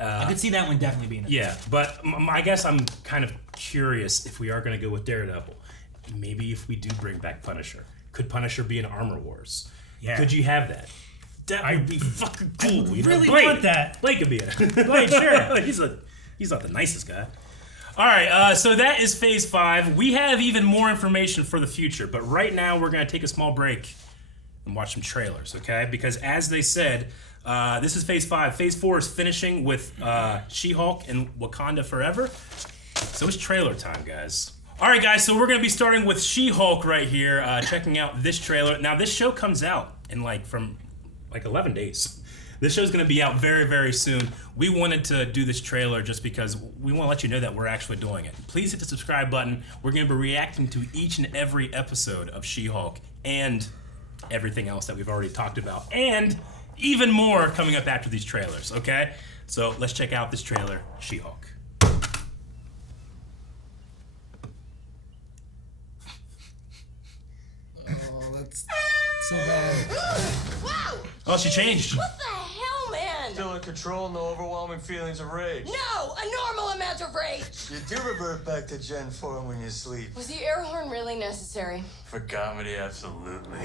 I could see that one definitely being. But I guess I'm kind of curious if we are going to go with Daredevil. Maybe if we do bring back Punisher, could Punisher be in Armor Wars? Yeah. Could you have that? That would be fucking cool. I really want that. Blake could be in it. Blake, sure. He's not the nicest guy. All right, so that is Phase 5. We have even more information for the future, but right now we're going to take a small break and watch some trailers, okay? Because as they said, this is Phase 5. Phase 4 is finishing with She-Hulk and Wakanda Forever. So it's trailer time, guys. All right, guys, so we're going to be starting with She-Hulk right here, checking out this trailer. Now, this show comes out in from 11 days. This show's going to be out very, very soon. We wanted to do this trailer just because we want to let you know that we're actually doing it. Please hit the subscribe button. We're going to be reacting to each and every episode of She-Hulk and everything else that we've already talked about, and even more coming up after these trailers, okay? So let's check out this trailer, She-Hulk. Oh, that's so bad. Wow! Oh, she changed. What the hell, man? Still in control, no overwhelming feelings of rage. No! A normal amount of rage! You do revert back to Gen 4 when you sleep. Was the air horn really necessary? For comedy, absolutely.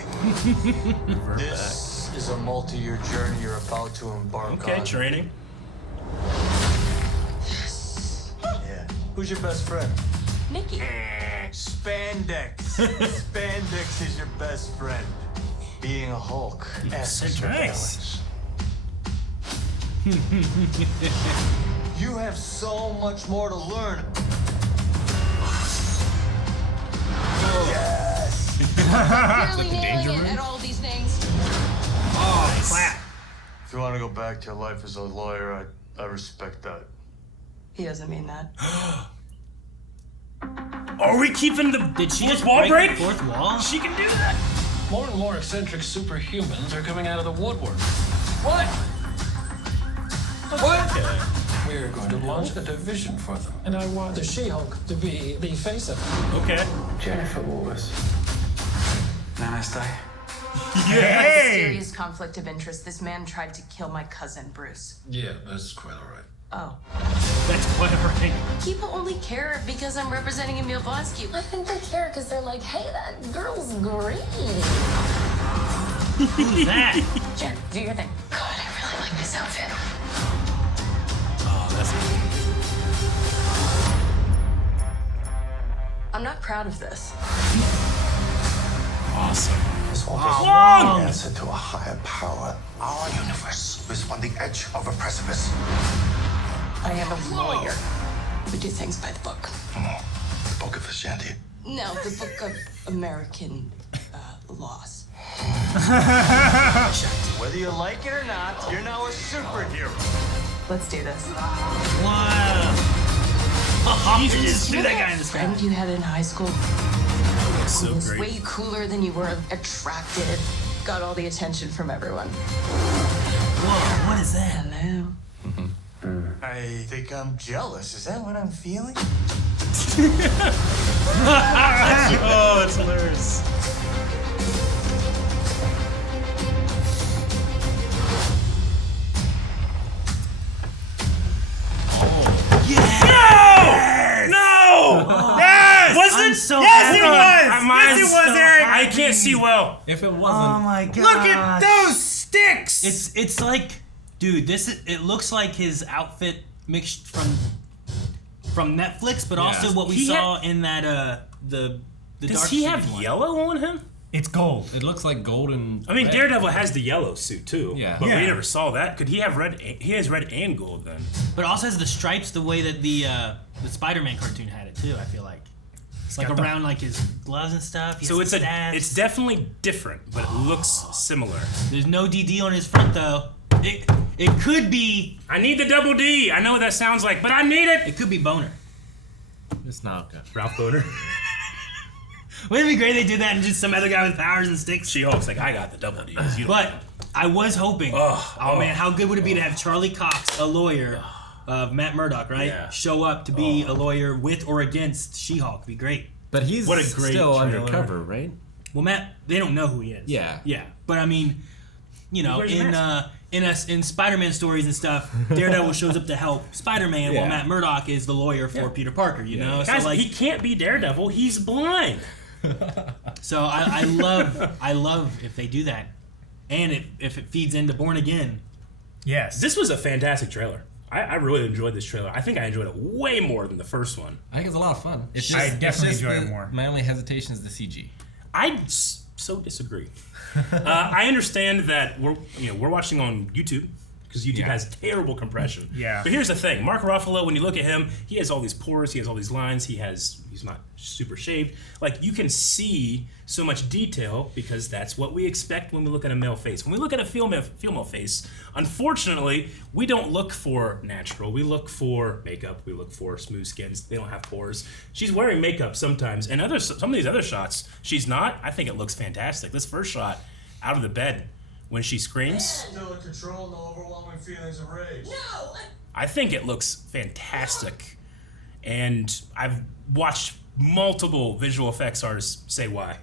This is a multi-year journey you're about to embark Okay, on. training. Yeah. Who's your best friend? Nikki. Spandex. Spandex is your best friend. Being a Hulk adds to balance. You have so much more to learn. Yes. Barely nailing it at all these things. Oh, clap. If you want to go back to your life as a lawyer, I respect that. He doesn't mean that. Are we keeping the Did she fourth just wall break? the fourth wall? She can do that. More and more eccentric superhumans are coming out of the woodwork. What? We're going to launch a division for them. And I want the She-Hulk to be the face of it. Okay. Jennifer Lewis. Dynasty. Serious conflict of interest. This man tried to kill my cousin, Bruce. Yeah, that's quite all right. Oh. That's quite right. People only care because I'm representing Emil Blonsky. I think they care because they're like, hey, that girl's green. Who's that? Jen, do your thing. God, I really like this outfit. Oh, that's I'm not proud of this. awesome. This Wong! answer to a higher power. Our universe is on the edge of a precipice. I am a lawyer. We do things by the book. The Book of Ashanti. No, the book of American laws. Whether you like it or not, you're now a superhero. Let's do this. Wow. Jesus, do that guy in the sky. Friend you had in high school So was great. way cooler than you were attracted. Got all the attention from everyone. Whoa, what is that? Hello. I think I'm jealous. Is that what I'm feeling? Oh, that's hilarious. No! Yes! Was it? So Yes, it happy. was! Mine's Yes, it was, so- Eric! I can't see well. If it Oh wasn't, my god. Look at those sticks! It's like, dude, it looks like his outfit mixed from Netflix, but also what we He saw in that the Does Dark he Series have one. yellow on him? It's gold. it looks like golden. I mean, red. Daredevil has the yellow suit too. Yeah. But Yeah. we never saw that. Could he have red? He has red and gold then. But it also has the stripes the way that the Spider-Man cartoon had it too. I feel like it's like got the- around like his gloves and stuff. He So has it's the stabs. it's definitely different, but it looks similar. There's no DD on his front though. It could be I need the double D. I know what that sounds like, but I need it. it could be Boner. It's not good. Ralph Boner. Wouldn't it be great if they did that and just some other guy with powers and sticks? She-Hulk's like, I got the double D. You don't But I was hoping. Oh, Man, how good would it be to have Charlie Cox, a lawyer of Matt Murdock, right? Yeah. Show up to be a lawyer with or against She-Hulk? Be great. But he's What a great still trailer. undercover, right? Well, Matt, they don't know who he is. Yeah. Yeah, but I mean, you know, Where's the in Spider-Man stories and stuff, Daredevil shows up to help Spider-Man while Matt Murdock is the lawyer for Peter Parker. You know, guys, so like he can't be Daredevil. He's blind. So I love if they do that, and if it feeds into Born Again. Yes. This was a fantastic trailer. I really enjoyed this trailer. I think I enjoyed it way more than the first one. I think it's a lot of fun. I definitely enjoyed it more. My only hesitation is the CG. I so disagree. I understand that we're watching on YouTube because YouTube has terrible compression. Yeah. But here's the thing: Mark Ruffalo, when you look at him, he has all these pores, he has all these lines, he's not super shaved. Like you can see so much detail because that's what we expect when we look at a male face. When we look at a female face, unfortunately, we don't look for natural. We look for makeup. We look for smooth skins. They don't have pores. She's wearing makeup sometimes, and some of these other shots, she's not. I think it looks fantastic. This first shot, out of the bed, when she screams. Still in control, no overwhelming feelings of rage. No! I think it looks fantastic, and I've watched multiple visual effects artists say why,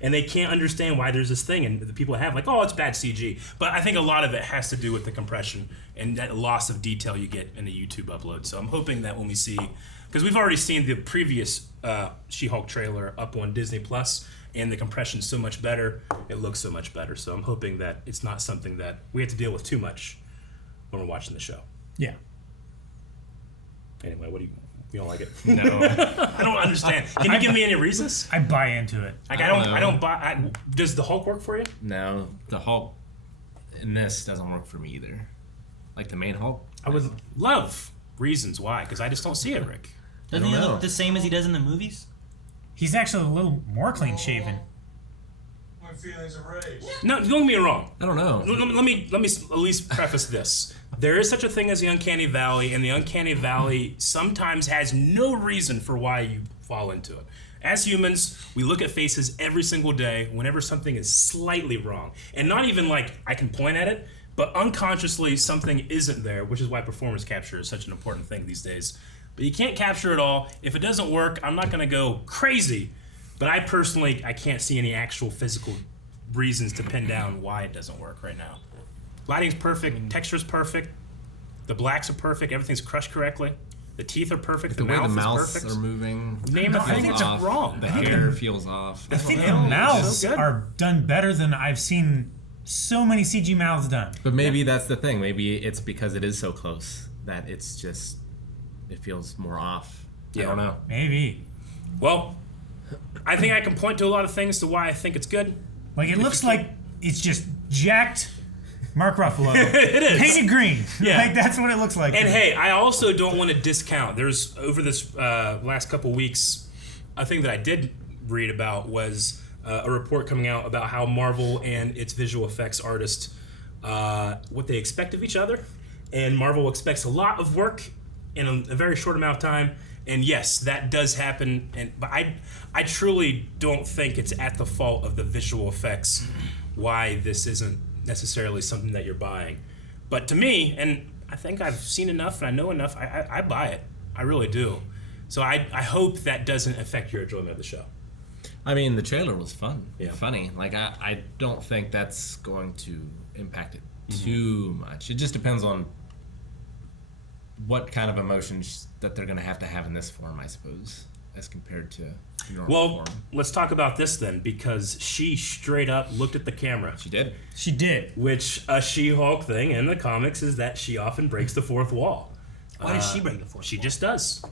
and they can't understand why there's this thing, and the people have like, oh, it's bad CG. But I think a lot of it has to do with the compression and that loss of detail you get in a YouTube upload. So I'm hoping that when we see, because we've already seen the previous She-Hulk trailer up on Disney Plus, and the compression's so much better, it looks so much better. So I'm hoping that it's not something that we have to deal with too much when we're watching the show. Yeah. Anyway, what do you don't like it? No. I don't understand. Can you give me any reasons? I buy into it. Like I don't buy. Does the Hulk work for you? No, the Hulk in this doesn't work for me either. Like the main Hulk. I would love reasons why, because I just don't see it, Rick. Doesn't he look the same as he does in the movies? He's actually a little more clean shaven. My feelings of rage. No, don't get me wrong. I don't know. Let me at least preface this. There is such a thing as the Uncanny Valley, and the Uncanny Valley sometimes has no reason for why you fall into it. As humans, we look at faces every single day whenever something is slightly wrong. And not even like I can point at it, but unconsciously something isn't there, which is why performance capture is such an important thing these days. But you can't capture it all. If it doesn't work, I'm not going to go crazy. But I personally, I can't see any actual physical reasons to pin down why it doesn't work right now. Lighting's perfect, texture's perfect, the blacks are perfect, everything's crushed correctly, the teeth are perfect, The way the mouth is mouths perfect. are moving. Name a thing that's off, wrong. The hair feels off. I think the know. mouths So good. are done better than I've seen so many CG mouths done. But maybe that's the thing. Maybe it's because it is so close that it's just, it feels more off. I don't know. Maybe. Well, I think I can point to a lot of things to why I think it's good. Like, it looks like it's just jacked Mark Ruffalo. It is. Painted green. Yeah. Like, that's what it looks like. And hey, I also don't want to discount. There's, over this last couple weeks, a thing that I did read about was a report coming out about how Marvel and its visual effects artists, what they expect of each other. And Marvel expects a lot of work in a very short amount of time. And yes, that does happen. But I truly don't think it's at the fault of the visual effects why this isn't necessarily something that you're buying. But to me, and I think I've seen enough and I know enough, I buy it. I really do. So I hope that doesn't affect your enjoyment of the show. I mean, the trailer was fun. Yeah. Funny. Like, I don't think that's going to impact it too much. It just depends on what kind of emotions that they're going to have in this form, I suppose, as compared to normal form. Let's talk about this then, because she straight up looked at the camera. She did. She did. Which a She-Hulk thing in the comics is that she often breaks the fourth wall. Why does she break the fourth She wall? just does.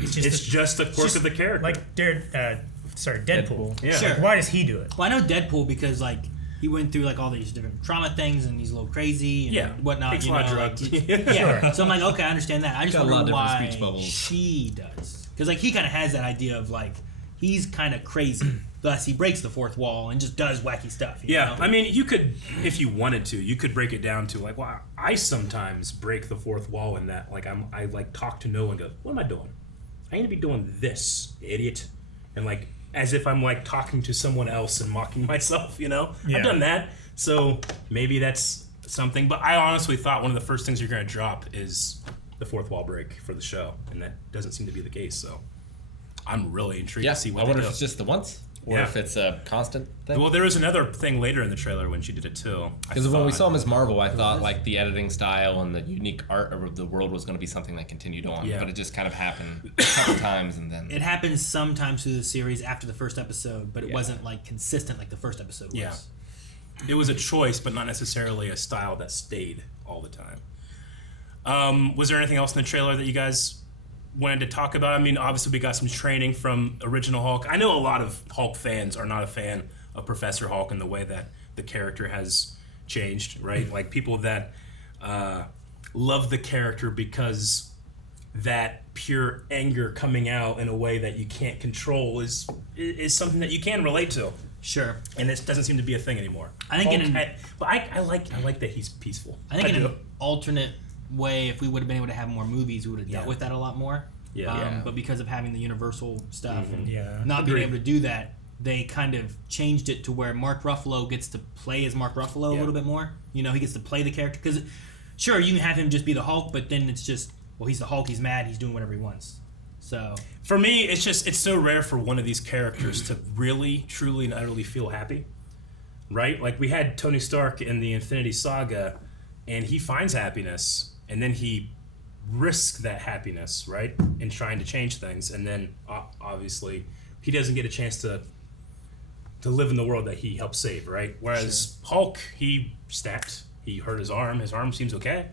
It's just a quirk of the character. Like, Deadpool. Yeah. Sure. Like, why does he do it? Well, I know Deadpool because like he went through like all these different trauma things and he's a little crazy and whatnot. Takes a lot of drugs. Like, yeah. So I'm like, okay, I understand that. I just Got a lot wonder of different why speech bubbles. she does. Because like he kind of has that idea of like he's kind of crazy. Thus, he breaks the fourth wall and just does wacky stuff. You know? I mean, you could, if you wanted to, you could break it down to like, well, I sometimes break the fourth wall in that, like, I like talk to Noah and go, what am I doing? I need to be doing this, idiot, and like as if I'm like talking to someone else and mocking myself. You know, Yeah. I've done that, so maybe that's something. But I honestly thought one of the first things you're going to drop is the fourth wall break for the show, and that doesn't seem to be the case. So I'm really intrigued to see what I they wonder do. if it's just the once. or if it's a constant thing. Well, there was another thing later in the trailer when she did it too. Because when we saw Ms. Marvel, I thought like the editing style and the unique art of the world was going to be something that continued on, but it just kind of happened a couple times and then... It happened sometimes through the series after the first episode, but it wasn't like consistent like the first episode was. Yeah. It was a choice, but not necessarily a style that stayed all the time. Was there anything else in the trailer that you guys wanted to talk about? I mean, obviously we got some training from original Hulk. I know a lot of Hulk fans are not a fan of Professor Hulk and the way that the character has changed, right? Like people that love the character because that pure anger coming out in a way that you can't control is something that you can relate to. Sure. And this doesn't seem to be a thing anymore. I think I like that he's peaceful. I think in an alternate way, if we would have been able to have more movies, we would have dealt with that a lot more. But because of having the Universal stuff and not being able to do that, they kind of changed it to where Mark Ruffalo gets to play as Mark Ruffalo a little bit more. You know, he gets to play the character. Because, sure, you can have him just be the Hulk, but then it's just, well, he's the Hulk, he's mad, he's doing whatever he wants. So for me, it's so rare for one of these characters to really, truly, and utterly feel happy, right? Like we had Tony Stark in the Infinity Saga, and he finds happiness, and then he risks that happiness, right, in trying to change things, and then obviously he doesn't get a chance to live in the world that he helped save, right? Whereas Hulk, he snapped, he hurt his arm seems okay,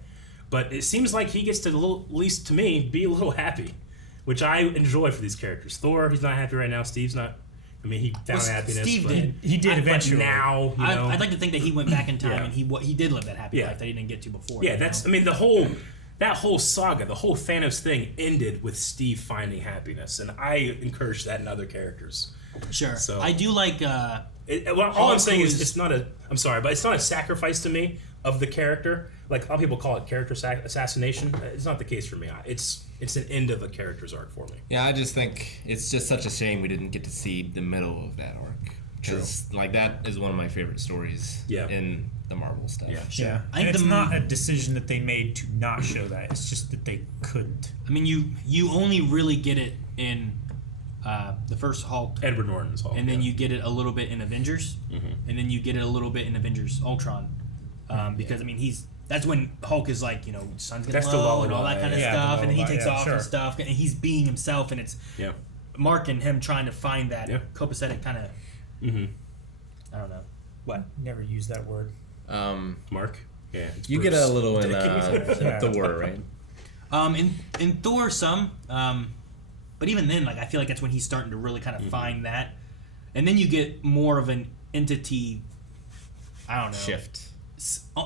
but it seems like he gets to, at least to me, be a little happy, which I enjoy for these characters. Thor, he's not happy right now. Steve's not. I mean, he found happiness. Steve did. He did eventually. But now, you know, I'd like to think that he went back in time and he did live that happy life that he didn't get to before. Yeah, that's. I mean, that whole saga, the whole Thanos thing, ended with Steve finding happiness, and I encourage that in other characters. Sure. So I do like. All I'm saying is, it's not a. I'm sorry, but it's not a sacrifice to me of the character. Like a lot of people call it character assassination. It's not the case for me. It's an end of a character's arc for me. Yeah, I just think it's just such a shame we didn't get to see the middle of that arc. Because like that is one of my favorite stories in the Marvel stuff. Yeah, yeah. And it's not a decision that they made to not show that. It's just that they couldn't. I mean, you only really get it in the first Hulk, Edward Norton's Hulk, and then you get it a little bit in Avengers, and then you get it a little bit in Avengers Ultron, because I mean that's when Hulk is like, you know, sun's getting low and all that kind of stuff, and then he takes off and stuff, and he's being himself, and it's Mark and him trying to find that copacetic kind of. I don't know. What? Never use that word. Mark. Yeah. You Bruce. get a little in Thor, right? In Thor some, but even then, like I feel like that's when he's starting to really kind of find that, and then you get more of an entity. I don't know. Shift.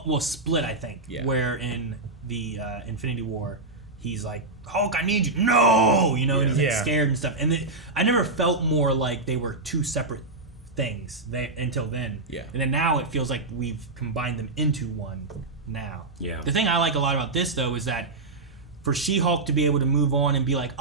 Well, split, I think. Yeah. Where in the Infinity War, he's like, Hulk, I need you. No! You know, and he's like scared and stuff. And I never felt more like they were two separate things until then. Yeah. And then now it feels like we've combined them into one now. Yeah. The thing I like a lot about this, though, is that for She-Hulk to be able to move on and be like,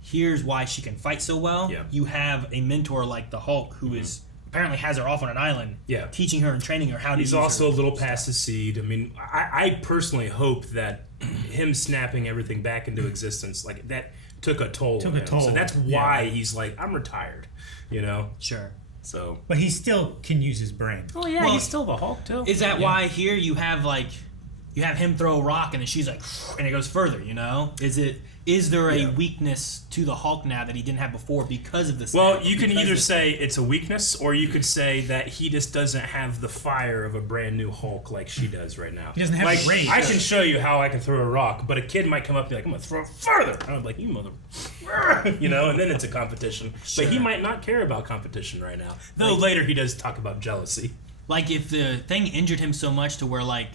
here's why she can fight so well, you have a mentor like the Hulk who is... apparently has her off on an island, teaching her and training her how to use her. He's also a little past his seed. I mean, I personally hope that him snapping everything back into existence, like that took a toll on him. So that's why he's like, I'm retired, you know? Sure. So, but he still can use his brain. Oh yeah, he's still the Hulk too. Is that why here you have him throw a rock and then she's like, and it goes further, you know? Is there a weakness to the Hulk now that he didn't have before because of this? Well, you can either say it's a weakness, or you could say that he just doesn't have the fire of a brand new Hulk like she does right now. He doesn't have rage. I can show you how I can throw a rock, but a kid might come up and be like, I'm going to throw it further. And I'm like, you mother... You know, and then it's a competition. Sure. But he might not care about competition right now. Though later he does talk about jealousy. Like, if the thing injured him so much to where, like,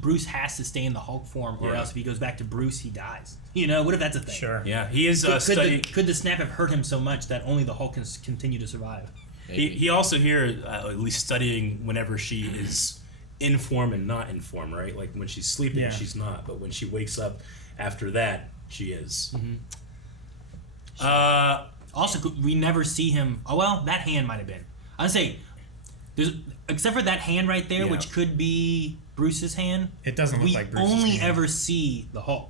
Bruce has to stay in the Hulk form, or else if he goes back to Bruce, he dies. You know, what if that's a thing? Sure. Yeah, he is. Could the snap have hurt him so much that only the Hulk can continue to survive? He also here, at least studying whenever she is in form and not in form, right? Like when she's sleeping, she's not, but when she wakes up after that, she is. Also, we never see him. Oh well, that hand might have been. I'd say, except for that hand right there, which could be Bruce's hand. It doesn't look like Bruce's hand. We only ever see the Hulk.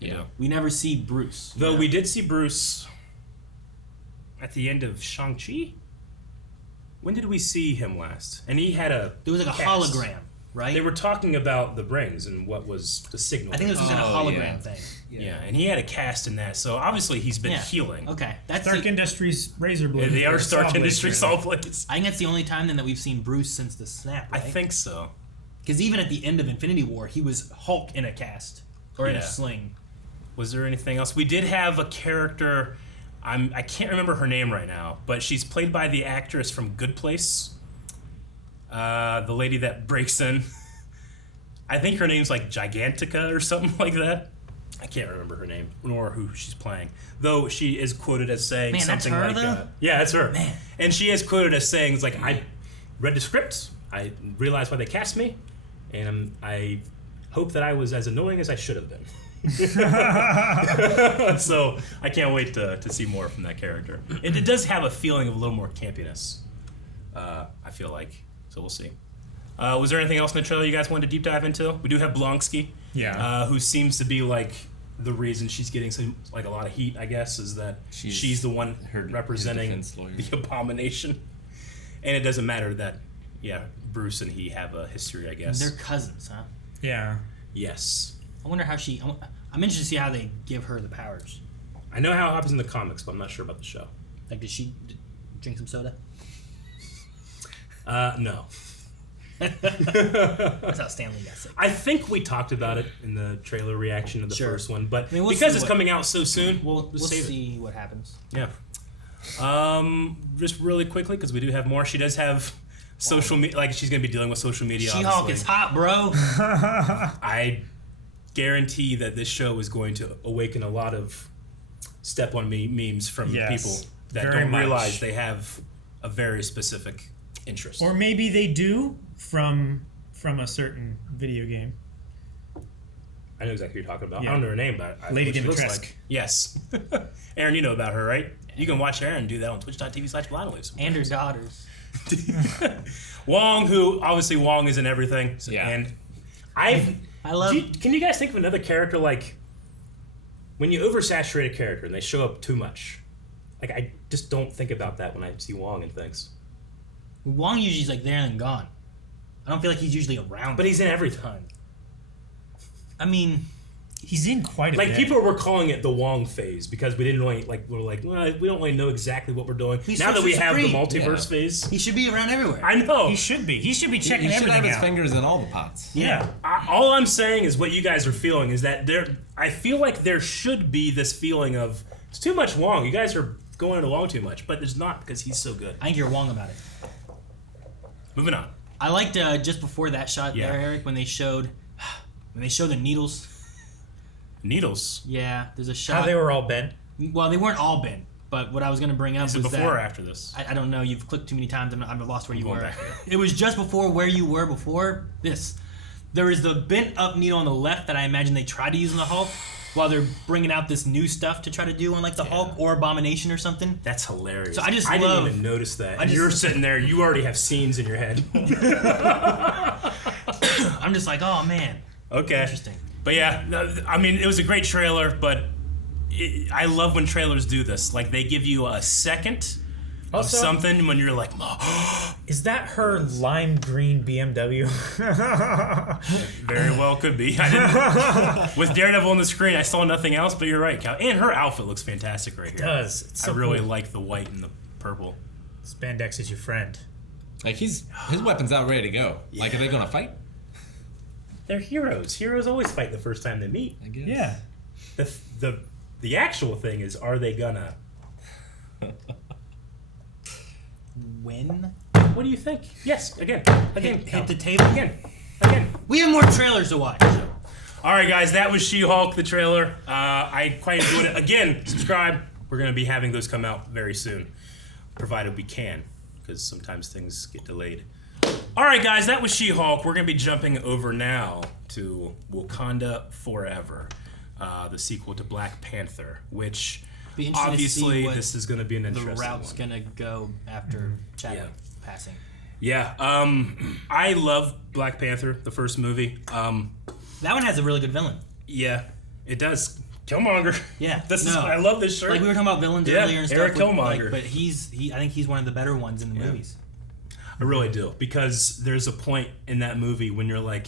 Yeah. We never see Bruce. Though we did see Bruce at the end of Shang-Chi. When did we see him last? And he had a. There was like a hologram, right? They were talking about the rings and what was the signal. I think it was some kind of hologram thing. Yeah, and he had a cast in that, so obviously he's been healing. Okay, that's Stark Industries razor blade. They are Stark Industries saw blades. I think that's the only time then that we've seen Bruce since the snap. Right? I think so. Because even at the end of Infinity War, he was Hulk in a cast or in a sling. Was there anything else? We did have a character. I can't remember her name right now, but she's played by the actress from Good Place. The lady that breaks in. I think her name's like Gigantica or something like that. I can't remember her name nor who she's playing. Though she is quoted as saying something that's her, like, though? yeah, that's her. Man. And she is quoted as saying, it's like, I read the script, I realized why they cast me, and I hope that I was as annoying as I should have been. So I can't wait to see more from that character. It does have a feeling of a little more campiness, I feel like. So we'll see. Was there anything else in the trailer you guys wanted to deep dive into? We do have Blonsky, who seems to be like the reason she's getting a lot of heat, I guess, is that she's the one representing the Abomination. And it doesn't matter that, Bruce and he have a history, I guess. They're cousins, huh? Yeah. Yes. I wonder how I'm interested to see how they give her the powers. I know how it happens in the comics, but I'm not sure about the show. Like, did she drink some soda? No. That's how Stanley got sick. I think we talked about it in the trailer reaction of the first one, but we'll because it's coming out so soon, we'll see what happens. Yeah. Just really quickly, because we do have more. She does have social media, like she's going to be dealing with social media. She-Hulk is hot, bro. I guarantee that this show is going to awaken a lot of step on me memes from people that don't realize they have a very specific interest. Or maybe they do from a certain video game. I know exactly who you're talking about. I don't know her name, but Lady Dimitrescu. Like. Yes. Aaron, you know about her, right? You can watch Aaron do that on twitch.tv/BlindWaves. And her daughters. Wong, Wong is in everything. So, and I love. Can you guys think of another character like when you oversaturate a character and they show up too much? Like, I just don't think about that when I see Wong and things. Wong usually is like there and then gone. I don't feel like he's usually around. But he's in everything. I mean, he's in quite a bit. Like, people were calling it the Wong phase because we didn't really, we don't really know exactly what we're doing. Now that we have the multiverse phase. He should be around everywhere. I know. He should be. He should be checking everything out. He should have his fingers in all the pots. Yeah. All I'm saying is what you guys are feeling is that I feel like there should be this feeling of, it's too much Wong. You guys are going along too much. But there's not because he's so good. I think you're Wong about it. Moving on. I liked just before that shot there, Eric, when they showed the needles. Needles? Yeah, there's a shot. How they were all bent? Well, they weren't all bent, but what I was going to bring up was that... Is it before or after this? I don't know. You've clicked too many times. I've lost where you were. It was just before where you were before this. There is the bent up needle on the left that I imagine they tried to use on the Hulk while they're bringing out this new stuff to try to do on the Hulk or Abomination or something. That's hilarious. So I didn't even notice that. You're sitting there, you already have scenes in your head. I'm just like, oh man. Okay. Interesting. But yeah, I mean, it was a great trailer, but I love when trailers do this. Like, they give you a second of something when you're like, is that her lime green BMW? Very well could be. With Daredevil on the screen, I saw nothing else, but you're right, Cal. And her outfit looks fantastic right here. It does. It's so I really cool. like the white and the purple. Spandex is your friend. Like, his weapon's out ready to go. Yeah. Like, are they going to fight? They're heroes. Heroes always fight the first time they meet. I guess. Yeah. The actual thing is, are they gonna? When? What do you think? Yes, again. Hit the table. Again. We have more trailers to watch. All right, guys, that was She-Hulk, the trailer. I quite enjoyed it. Again, subscribe. We're going to be having those come out very soon, provided we can, because sometimes things get delayed. All right, guys, that was She-Hulk. We're going to be jumping over now to Wakanda Forever, the sequel to Black Panther, which obviously this is going to be an interesting the route's going to go after Chadwick passing. Yeah. I love Black Panther, the first movie. That one has a really good villain. Yeah, it does. Killmonger. Yeah. I love this shirt. Like, we were talking about villains earlier and stuff. Eric Killmonger. But I think he's one of the better ones in the movies. I really do, because there's a point in that movie when you're like,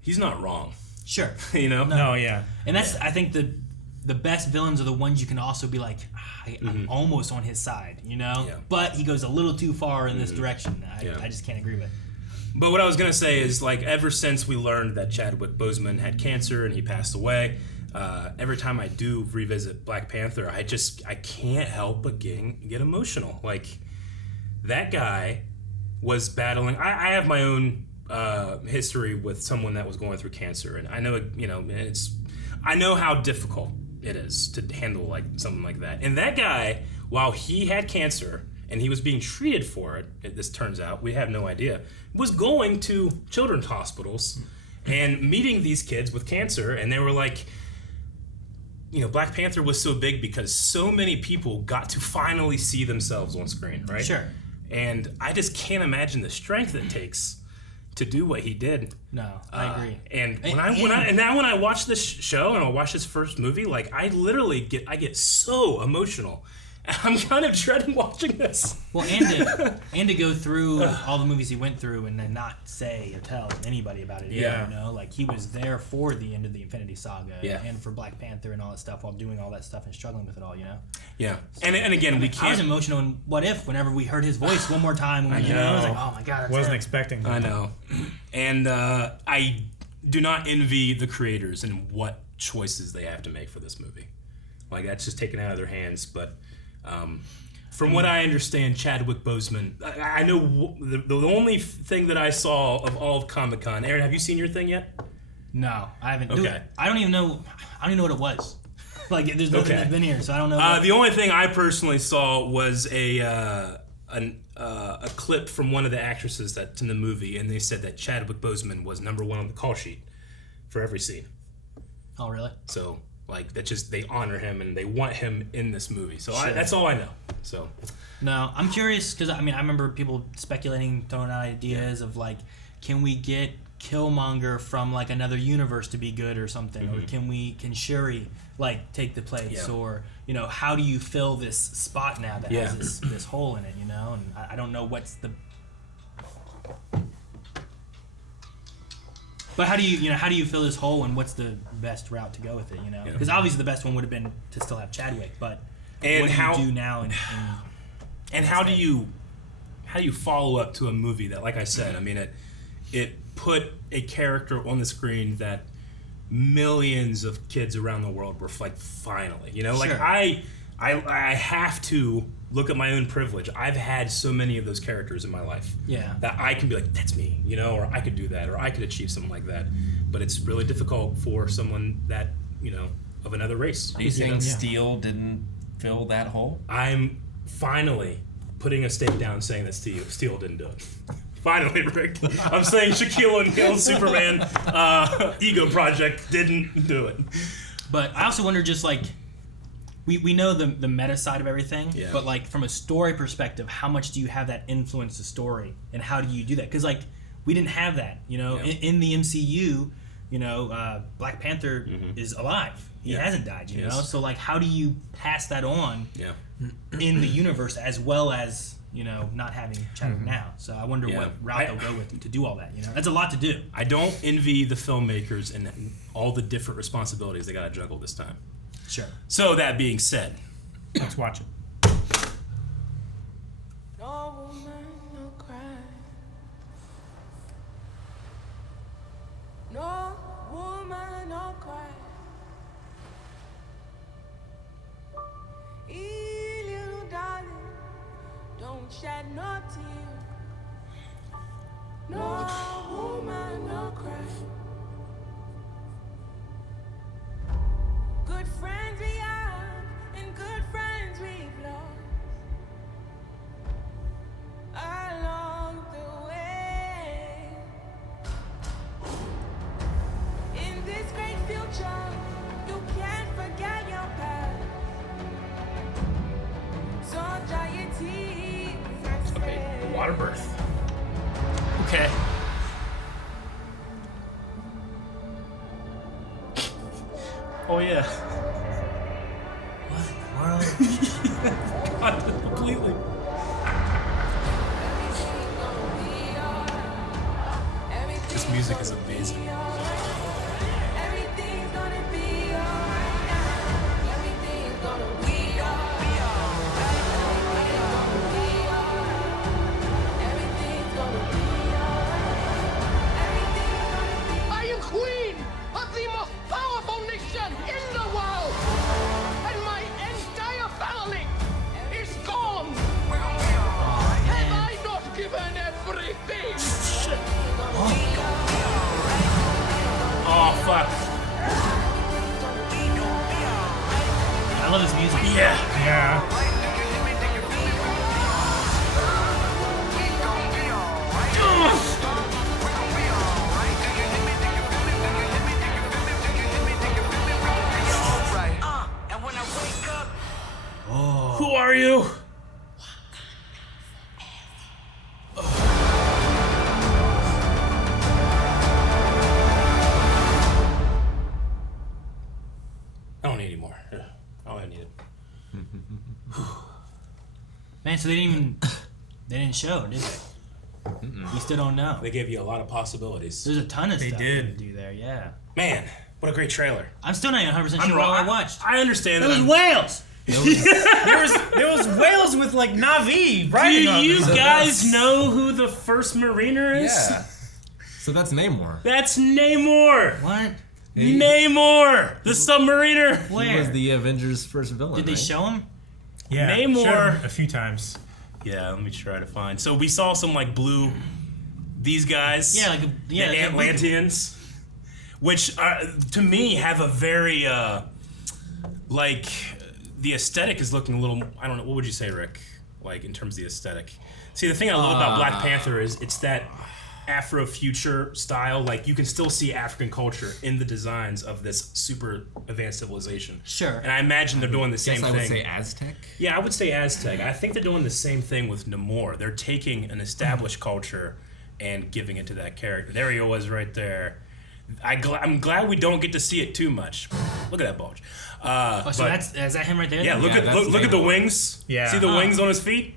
he's not wrong. Sure. You know? No, yeah. And that's, I think, the best villains are the ones you can also be like, I'm almost on his side, you know? Yeah. But he goes a little too far in this direction. I just can't agree with. But what I was going to say is, like, ever since we learned that Chadwick Boseman had cancer and he passed away, every time I do revisit Black Panther, I can't help but get emotional. Like, that guy was battling. I have my own history with someone that was going through cancer, and I know, you know, I know how difficult it is to handle like something like that. And that guy, while he had cancer and he was being treated for it, this turns out, we have no idea, was going to children's hospitals and meeting these kids with cancer, and they were like, you know, Black Panther was so big because so many people got to finally see themselves on screen, right? Sure. And I just can't imagine the strength it takes to do what he did. No, I agree. And when I watch this show and I watch this first movie, like I literally get so emotional. I'm kind of dreading watching this. Well, and to go through all the movies he went through and then not say or tell anybody about it. Yeah. You know, like he was there for the end of the Infinity Saga Yeah. and for Black Panther and all that stuff while doing all that stuff and struggling with it all. You know. Yeah. And again, we can't. I was emotional in What If whenever we heard his voice one more time. When I was like, oh my god, that's Wasn't it. expecting that. I know. And I do not envy the creators and what choices they have to make for this movie. Like that's just taken out of their hands, but. From what I understand, Chadwick Boseman, I know the only thing that I saw of all of Comic-Con. Aaron, have you seen your thing yet? No, I haven't. Okay. Dude, I don't even know what it was. Like, there's nothing that's been here, so I don't know. The only thing I personally saw was a clip from one of the actresses that's in the movie, and they said that Chadwick Boseman was #1 on the call sheet for every scene. Oh, really? So. Like that, just they honor him and they want him in this movie. So Sure. that's all I know. So no, I'm curious because I remember people speculating, throwing out ideas of like, can we get Killmonger from like another universe to be good or something, or can Shuri like take the place, or you know, how do you fill this spot now that has this hole in it, you know? And I don't know what's the. But how do you fill this hole, and what's the best route to go with it? You know, because obviously the best one would have been to still have Chadwick, but and what how do you do now? And how do you follow up to a movie that, like I said, I mean it put a character on the screen that millions of kids around the world were like, finally, you know, like Sure. I have to look at my own privilege. I've had so many of those characters in my life. Yeah. That I can be like, that's me, you know, or I could do that, or I could achieve something like that. But it's really difficult for someone that, you know, of another race. Do you think Steel didn't fill that hole? I'm finally putting a stake down saying that Steel didn't do it. Finally, Rick. I'm saying Shaquille O'Neal's Superman ego project didn't do it. But I also wonder, just like, we know the meta side of everything, but like from a story perspective, how much do you have that influence the story, and how do you do that? Because like we didn't have that, you know, in the MCU, you know, Black Panther is alive. He hasn't died, you know. So like, how do you pass that on in the universe, as well as, you know, not having Chadwick now? So I wonder what route they'll go with to do all that. You know, that's a lot to do. I don't envy the filmmakers and all the different responsibilities they got to juggle this time. Sure. So that being said, let's watch it. No woman, no cry. No woman, no cry. Hey, little darling, don't shed no tear. No woman, no cry. Good friends we have, and good friends we've lost along the way. In this great future, you can't forget your past. So dry your tears and say, water birth. Okay. Oh yeah. What in the world? God, completely. music is amazing. Everything's gonna be alright now. Everything's gonna be alright. Everything's gonna be alright. I am queen of the most powerful nation in the world, and my entire family is gone. Have I not given everything? Oh fuck! I love this music. Yeah. Yeah. Who are you? I don't need any more. Oh, I need it. Man, so they didn't show, did they? We still don't know. They gave you a lot of possibilities. There's a ton of They stuff did. to do there, yeah. Man, what a great trailer. I'm still not even 100% sure what I watched. I understand It that. was whales! There was whales with like Navi Do riding on you them. guys know who the first Mariner is? Yeah. So that's Namor. That's Namor. What? Namor, the submariner. He Where? was the Avengers' first villain. Did they right? show him? Yeah, Namor. showed him a few times. Yeah, let me try to find. So we saw some like blue. These guys. Yeah, like the Atlanteans, which to me have a very like the aesthetic is looking a little. I don't know. What would you say, Rick? Like in terms of the aesthetic. See, the thing I love about Black Panther is it's that Afro-future style. Like you can still see African culture in the designs of this super advanced civilization. Sure. And I imagine they're doing the same I thing. would say Aztec. Yeah, I would say Aztec. I think they're doing the same thing with Namor. They're taking an established culture and giving it to that character. There he was right there. I'm glad we don't get to see it too much. Look at that bulge. So is that him right there? Yeah, look at the wings. Yeah. See the wings on his feet?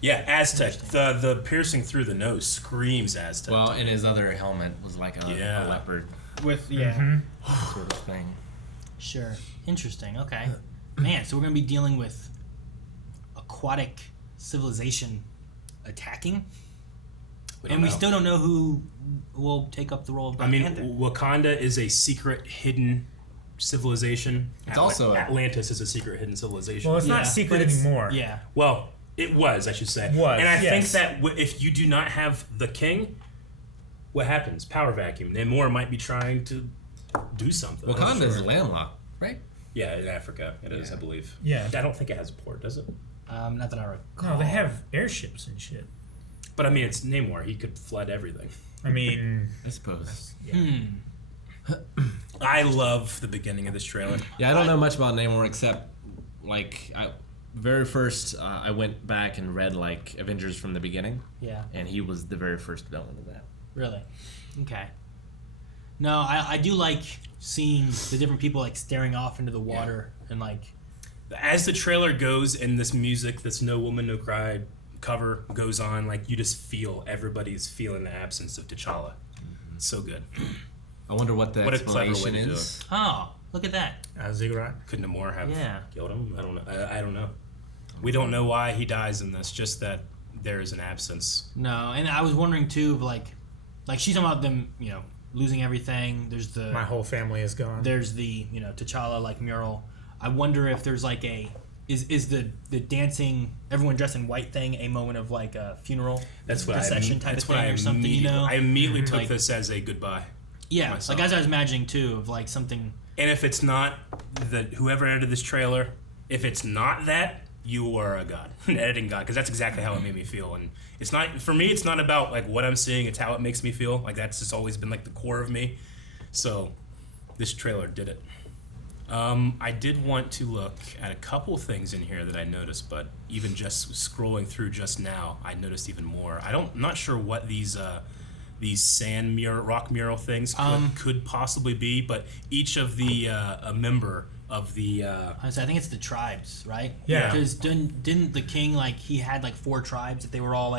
Yeah, Aztec. The piercing through the nose screams Aztec. Well, and his other helmet was like a leopard With, sort of thing. Sure. Interesting, okay. Man, so we're going to be dealing with aquatic civilization attacking? And we still don't know who will take up the role of Black Panther. Wakanda is a secret, hidden civilization. It's also Atlantis is a secret, hidden civilization. Well, it's not secret anymore. Yeah. Well, it was, I should say. Was, and I yes. think that if you do not have the king, what happens? Power vacuum. Namor might be trying to do something. Wakanda is landlocked, right? Yeah, in Africa it is, I believe. Yeah. I don't think it has a port, does it? Not that I recall. No, they have airships and shit. But I mean, it's Namor. He could flood everything. I mean, I suppose. I love the beginning of this trailer. Yeah, I don't know much about Namor except, like, very first I went back and read like Avengers from the beginning. Yeah. And he was the very first villain of that. Really? Okay. No, I do like seeing the different people like staring off into the water and like. As the trailer goes and this music, this No Woman No Cry cover goes on, like you just feel everybody's feeling the absence of T'Challa. It's so good. I wonder what the explanation to do is. it. Oh, look at that. Ziggurat. Could Namor have killed him? I don't know. I don't know. We don't know why he dies in this. Just that there is an absence. No, and I was wondering too, of like she's talking about them, losing everything. There's the My whole family is gone. There's the T'Challa like mural. I wonder if there's like is the dancing, everyone dressed in white thing a moment of like a funeral procession type of thing or something, I immediately took this as a goodbye. Yeah, myself. like as I was imagining too, of like something. And if it's not whoever edited this trailer, if it's not that, you are a god, an editing god, because that's exactly how it made me feel. And it's not, for me, it's not about like what I'm seeing, it's how it makes me feel. Like that's just always been like the core of me. So this trailer did it. I did want to look at a couple things in here that I noticed, but even just scrolling through just now, I noticed even more. I'm not sure what these sand mural, rock mural things could possibly be, but each of the a member of the I think it's the tribes, right? Yeah. Because didn't the king he had 4 tribes that they were all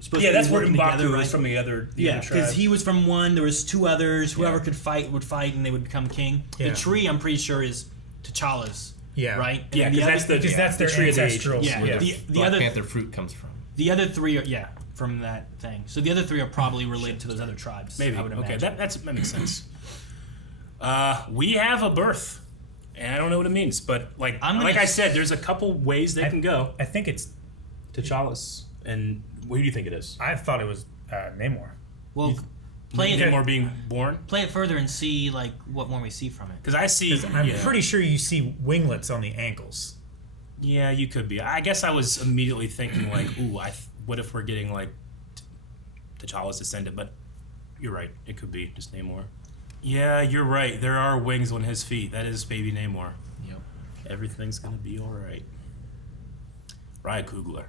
supposed Yeah, to be that's where working M'Baku together, was right? from the other Yeah, tribe. because he was from one. There was two others. Whoever could fight would fight, and they would become king. Yeah. The tree, I'm pretty sure, is T'Challa's. Yeah. Right. And Yeah, then because that's their tree ancestral. Yeah. Where The Black other Panther fruit comes from. the other three are from that thing. So the other three are probably related to those other tribes. Maybe. I would Okay, imagine. that makes sense. We have a birth, and I don't know what it means, but like I said, there's a couple ways they can go. I think it's T'Challa's, and what do you think it is? I thought it was Namor. Well, play it Namor being born. Play it further and see like what more we see from it. Because I see. I'm pretty sure you see winglets on the ankles. Yeah, you could be. I guess I was immediately thinking like, ooh, what if we're getting like T'Challa's descendant? But you're right. It could be just Namor. Yeah, you're right. There are wings on his feet. That is baby Namor. Yep. Everything's gonna be all right. Ryan Coogler.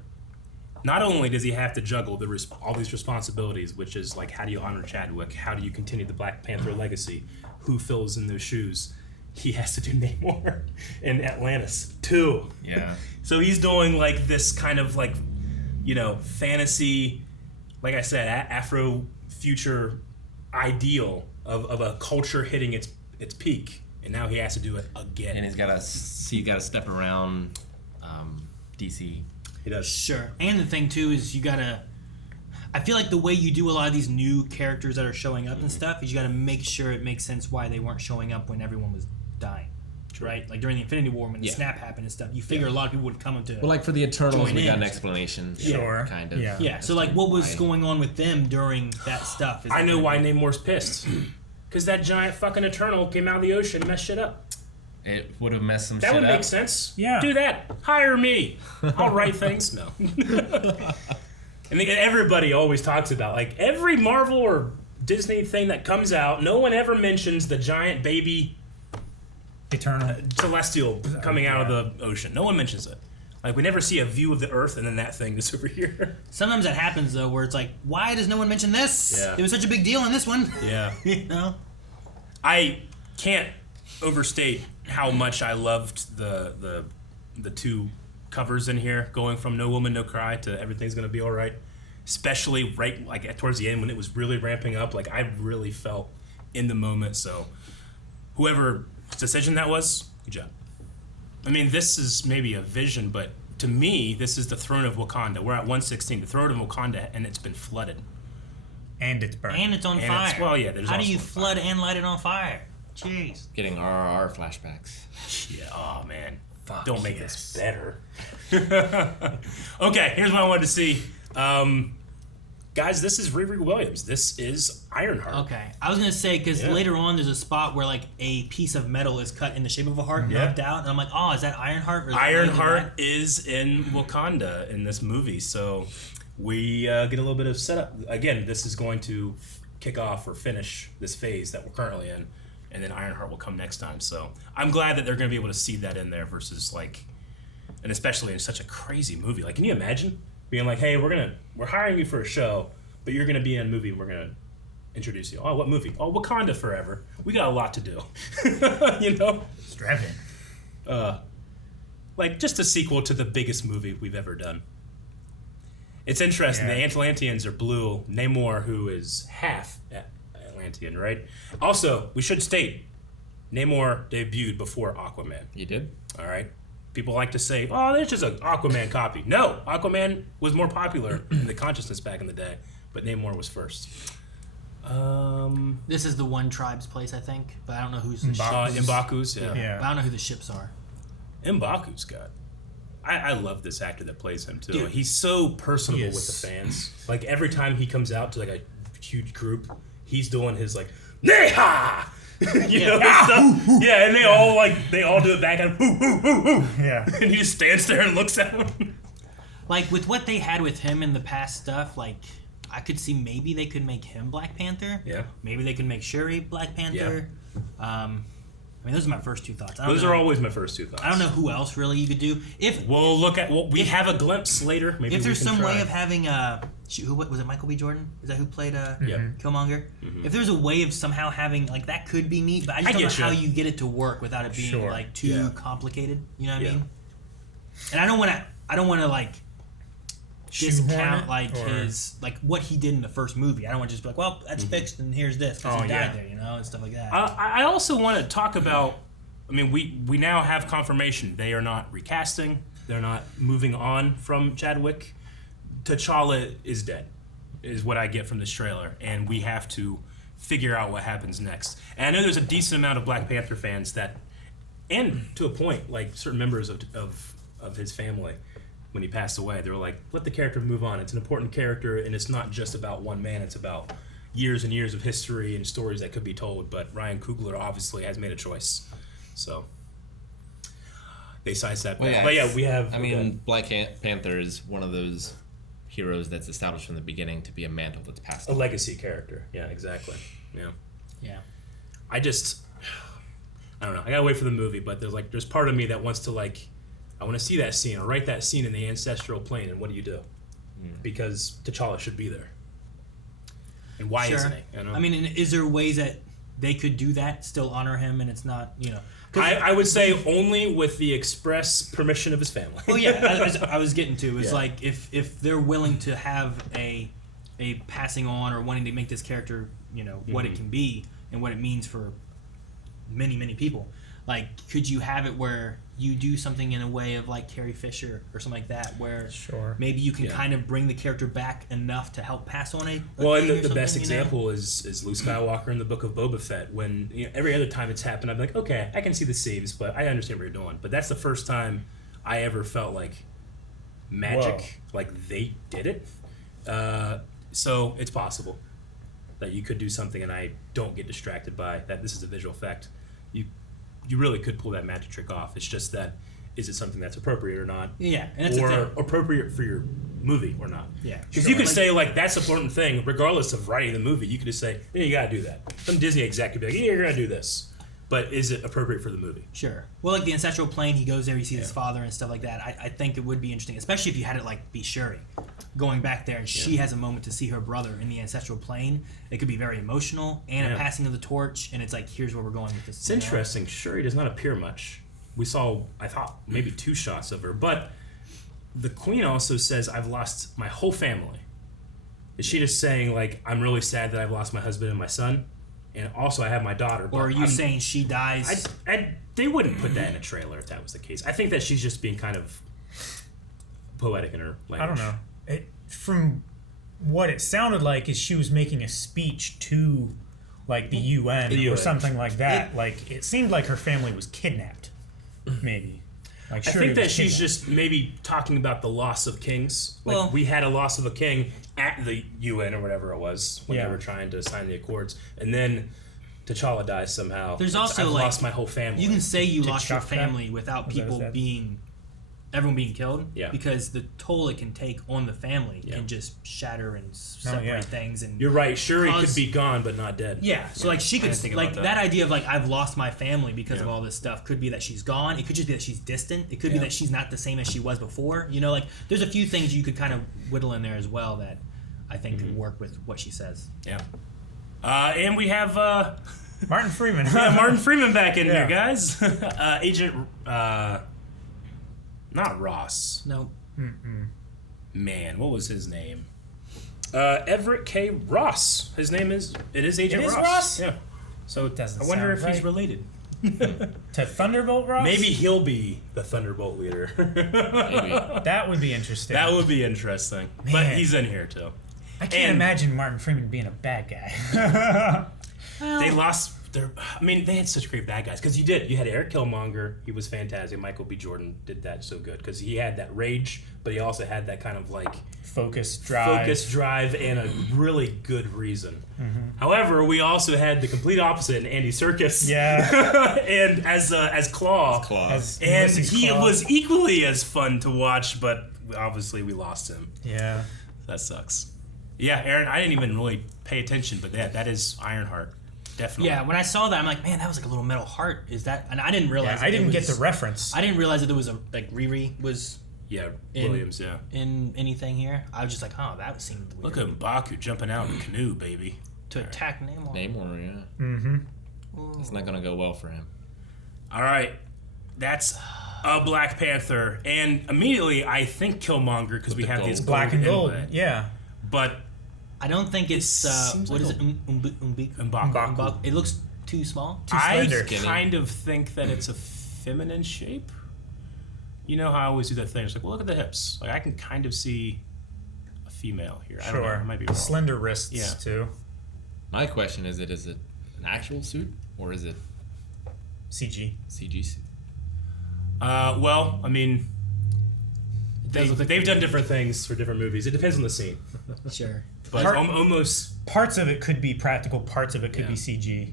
Not only does he have to juggle all these responsibilities, which is like, how do you honor Chadwick? How do you continue the Black Panther legacy? Who fills in those shoes? He has to do Namor in Atlantis too. Yeah. So he's doing like this kind of like, fantasy, like I said, Afro future ideal of a culture hitting its peak, and now he has to do it again. And he's got to step around DC. He does. Sure. And the thing too is you gotta. I feel like the way you do a lot of these new characters that are showing up and stuff is you gotta make sure it makes sense why they weren't showing up when everyone was dying. Right? Like during the Infinity War when the snap happened and stuff. You figure a lot of people would come to. Well, like for the Eternals, we got an in. explanation. Sure. Kind of. Yeah. So like, what was going on with them during that stuff? I know why Namor's pissed. Because that giant fucking Eternal came out of the ocean and messed shit up. It would have messed some that shit up. That would make sense. Yeah. Do that. Hire me. I'll write things. No. And everybody always talks about, like, every Marvel or Disney thing that comes out, no one ever mentions the giant baby Eternal celestial coming out of the ocean. No one mentions it. Like, we never see a view of the Earth, and then that thing is over here. Sometimes that happens, though, where it's like, why does no one mention this? Yeah. It was such a big deal in this one. Yeah. I can't overstate how much I loved the two covers in here, going from No Woman, No Cry to Everything's Gonna Be Alright. Especially right like towards the end when it was really ramping up. Like, I really felt in the moment. So whoever decision that was, good job. I mean, this is maybe a vision, but to me, this is the throne of Wakanda. We're at 116, the throne of Wakanda, and it's been flooded. And it's burned. And it's on fire. There's How do also you flood and light it on fire? Jeez. Getting RRR flashbacks. Yeah, oh man. Don't make this better. Okay, here's what I wanted to see. Guys, this is Riri Williams. This is Ironheart. Okay. I was going to say, because later on there's a spot where like a piece of metal is cut in the shape of a heart and knocked out. And I'm like, oh, is that Ironheart? Or is Ironheart is in Wakanda in this movie. So we get a little bit of setup. Again, this is going to kick off or finish this phase that we're currently in. And then Ironheart will come next time. So I'm glad that they're going to be able to see that in there versus like, and especially in such a crazy movie. Like, can you imagine being like, hey, we're hiring you for a show, but you're going to be in a movie and we're going to introduce you. Oh, what movie? Oh, Wakanda Forever. We got a lot to do. Strap in. Like, just a sequel to the biggest movie we've ever done. It's interesting. The Atlanteans are blue. Namor, who is half Atlantean, right? Also, we should state, Namor debuted before Aquaman. You did? All right. People like to say, oh, there's just an Aquaman copy. No, Aquaman was more popular in the consciousness back in the day, but Namor was first. This is the one tribe's place, I think, but I don't know who's M'Baku's, yeah. But I don't know who the ships are. M'Baku's got. I love this actor that plays him too. Dude, he's so personable with the fans. Like, every time he comes out to like a huge group, he's doing his like Neha, stuff. And they all do it back at him. Yeah, and he just stands there and looks at him. Like, with what they had with him in the past stuff, like, I could see maybe they could make him Black Panther. Yeah. Maybe they could make Shuri Black Panther. Yeah. I mean, those are my first two thoughts. Those are always my first two thoughts. I don't know who else really you could do. We have a glimpse later. Maybe if there's some way of having who was it? Michael B. Jordan? Is that who played Killmonger? Mm-hmm. If there's a way of somehow having like that, could be neat. But I just don't know how you get it to work without it being like too complicated. You know what I mean? And I don't want to like discount his what he did in the first movie. I don't want to just be like, well, that's fixed and here's this because he died there, and stuff like that. I also want to talk about. I mean, we now have confirmation they are not recasting. They're not moving on from Chadwick. T'Challa is dead, is what I get from this trailer, and we have to figure out what happens next. And I know there's a decent amount of Black Panther fans that, and to a point, like certain members of his family, when he passed away, they were like, let the character move on. It's an important character, and it's not just about one man. It's about years and years of history and stories that could be told. But Ryan Coogler obviously has made a choice. So they sidestepped that. But yeah, we have... I mean, Black Panther is one of those heroes that's established from the beginning to be a mantle that's passed on. A legacy character. Yeah, exactly. Yeah. I don't know. I gotta wait for the movie, but there's part of me that wants to I want to see that scene or write that scene in the ancestral plane. And what do you do? Because T'Challa should be there. And why isn't he? I mean, is there ways that they could do that, still honor him, and it's not, I would say only with the express permission of his family. Well, yeah, I was getting to is like if they're willing to have a passing on or wanting to make this character, what it can be and what it means for many, many people. Like, could you have it where you do something in a way of like Carrie Fisher or something like that, where maybe you can kind of bring the character back enough to help pass on a well, and the best example is Luke Skywalker in the Book of Boba Fett. When every other time it's happened, I'm like, okay, I can see the seams, but I understand what you're doing. But that's the first time I ever felt like magic, like they did it. So it's possible that you could do something, and I don't get distracted by that. This is a visual effect. You really could pull that magic trick off. It's just that, is it something that's appropriate or not? Yeah. And or appropriate for your movie or not. Yeah. Because you could say, that's the important thing, regardless of writing the movie. You could just say, you got to do that. Some Disney exec could be like, yeah, you're going to do this. But is it appropriate for the movie? Sure. Well, like the ancestral plane, he goes there, he sees his father and stuff like that. I think it would be interesting, especially if you had it be Shuri going back there and she has a moment to see her brother in the ancestral plane. It could be very emotional and a passing of the torch, and it's like, here's where we're going with this. It's interesting. Shuri does not appear much. We saw, I thought, maybe 2 shots of her, but the queen also says, I've lost my whole family. Is she just saying, I'm really sad that I've lost my husband and my son? And also, I have my daughter. Or are you saying she dies? They wouldn't put that in a trailer if that was the case. I think that she's just being kind of poetic in her language. I don't know. From what it sounded like is she was making a speech to, the UN or something like that. It seemed like her family was kidnapped, maybe. I think that she's just maybe talking about the loss of kings. We had a loss of a king at the UN or whatever it was when they were trying to sign the accords, and then T'Challa dies somehow. There's also I've lost my whole family. You can say you lost your family without everyone being killed, because the toll it can take on the family can just shatter and separate things. And you're right. Shuri could be gone but not dead. Yeah, so she could think that idea of I've lost my family because of all this stuff could be that she's gone. It could just be that she's distant. It could be that she's not the same as she was before. There's a few things you could kind of whittle in there as well that I think could work with what she says. Yeah. And we have Martin Freeman. Martin Freeman back in here, guys. Agent. Not Ross. No. Man, what was his name? Everett K. Ross. His name is. It is Agent Ross. Ross? Yeah. So I wonder if he's related. To Thunderbolt Ross? Maybe he'll be the Thunderbolt leader. Maybe. That would be interesting. That would be interesting. Man. But he's in here too. I can't imagine Martin Freeman being a bad guy. They lost their. I mean, they had such great bad guys because you had Eric Killmonger. He was fantastic. Michael B. Jordan did that so good because he had that rage, but he also had that kind of focus drive, and a really good reason. Mm-hmm. However, we also had the complete opposite in Andy Serkis. Yeah, and as Claw, and he was equally as fun to watch, but obviously we lost him. Yeah, that sucks. Yeah, Aaron, I didn't even really pay attention, but that is Ironheart. Definitely. Yeah, when I saw that, I'm like, man, that was a little metal heart. Is that? And I didn't realize. I didn't get the reference. I didn't realize that there was Riri was. Yeah, Williams. Yeah. In anything here, I was just like, oh, that seemed weird. Look at M'Baku jumping out in the canoe, baby. To attack Namor. Namor, yeah. Mm-hmm. It's not gonna go well for him. All right, that's a Black Panther, and immediately I think Killmonger because we have these black and gold. inlay. Yeah, but I don't think it's what is it? M'Baku. It looks too small. I kind of think that it's a feminine shape. You know how I always do that thing. It's like, well, look at the hips. Like I can kind of see a female here. I don't know. I might be wrong. Slender wrists too. My question is it an actual suit or is it CG suit? Well, I mean, they've done different things for different movies. It depends on the scene. Sure. But almost parts of it could be practical, parts of it could be CG.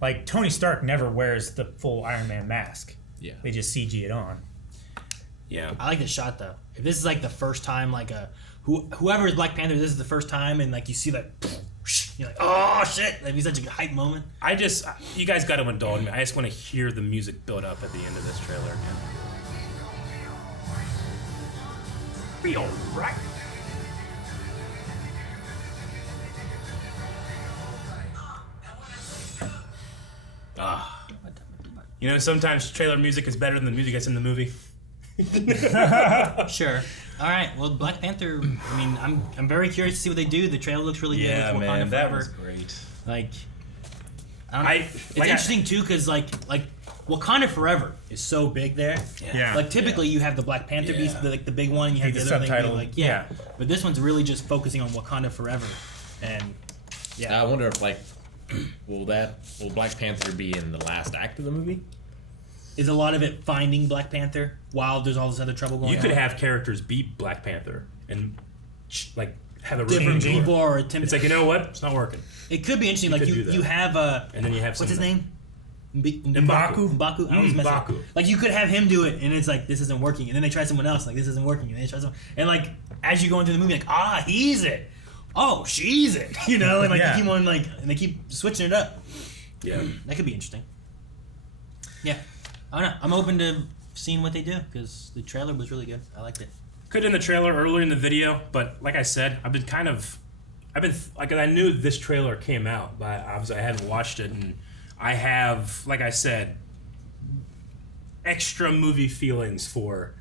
Like Tony Stark never wears the full Iron Man mask. Yeah. They just CG it on. Yeah. I like the shot though. If this is like the first time, like whoever is Black Panther, this is the first time, and like you see that, you're like, oh shit! That'd be such a hype moment. You guys got to indulge me. I just want to hear the music build up at the end of this trailer again. Be alright. You know, sometimes trailer music is better than the music that's in the movie. Sure. All right. Well, Black Panther. I mean, I'm very curious to see what they do. The trailer looks really good. Yeah, with Wakanda man, that Forever. was great. Like, I don't know. It's interesting too because like Wakanda Forever is so big there. Yeah. Like typically you have the Black Panther beast, the big one. And you have the other thing. Like but this one's really just focusing on Wakanda Forever, and I wonder if will Black Panther be in the last act of the movie? Is a lot of it finding Black Panther while there's all this other trouble going on? You could have characters beat Black Panther and have a different people or attempt. It's like, you know what? It's not working. It could be interesting. Like you have and then you have what's his name? M'Baku. M'Baku. I always mess up. Like you could have him do it, and it's like this isn't working, and then they try someone else, like this isn't working, and they try someone, and like as you go into the movie, like he's it, she's it, you know, and like you keep on and they keep switching it up. Yeah, that could be interesting. Yeah, I don't know. I'm open to seeing what they do because the trailer was really good. I liked it. Could in the trailer earlier in the video, but like I said, I knew this trailer came out, but obviously I hadn't watched it, and I have, like I said, extra movie feelings for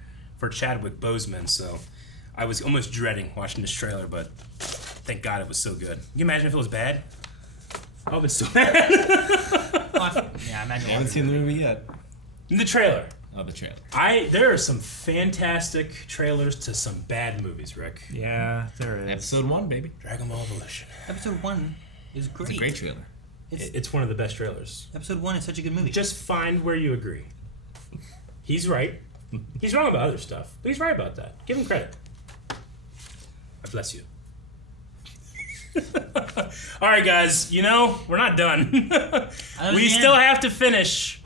Chadwick Boseman, so I was almost dreading watching this trailer, but thank God it was so good. Can you imagine if it was bad? Oh, it's so bad. Yeah, I imagine. I haven't seen the movie yet. In the trailer. Oh, the trailer. There are some fantastic trailers to some bad movies, Rick. Yeah, there is. Episode 1, baby. Dragon Ball Evolution. Episode 1 is great. It's a great trailer. It's one of the best trailers. Episode 1 is such a good movie. Just find where you agree. He's right. He's wrong about other stuff, but he's right about that. Give him credit. I bless you. All right, guys. We're not done. We still have to finish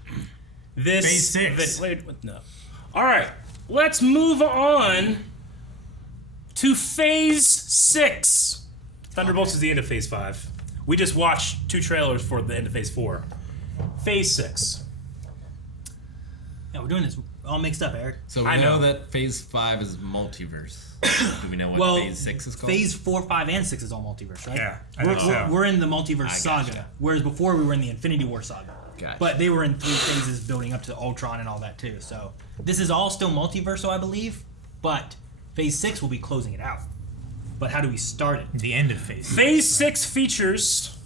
this. Phase 6. No. All right. Let's move on to Phase 6. Thunderbolts is the end of Phase 5. We just watched 2 trailers for the end of Phase 4. Phase 6. Yeah, we're doing this all mixed up, Eric. So we know that Phase 5 is multiverse. Do we know what Phase 6 is called? Phase 4, 5, and 6 is all multiverse, right? Yeah, I think so. We're in the multiverse saga, whereas before we were in the Infinity War saga. Gotcha. But they were in 3 phases building up to Ultron and all that too. So this is all still multiverse, I believe, but Phase 6 will be closing it out. But how do we start it? The end of Phase 6. Phase 6 features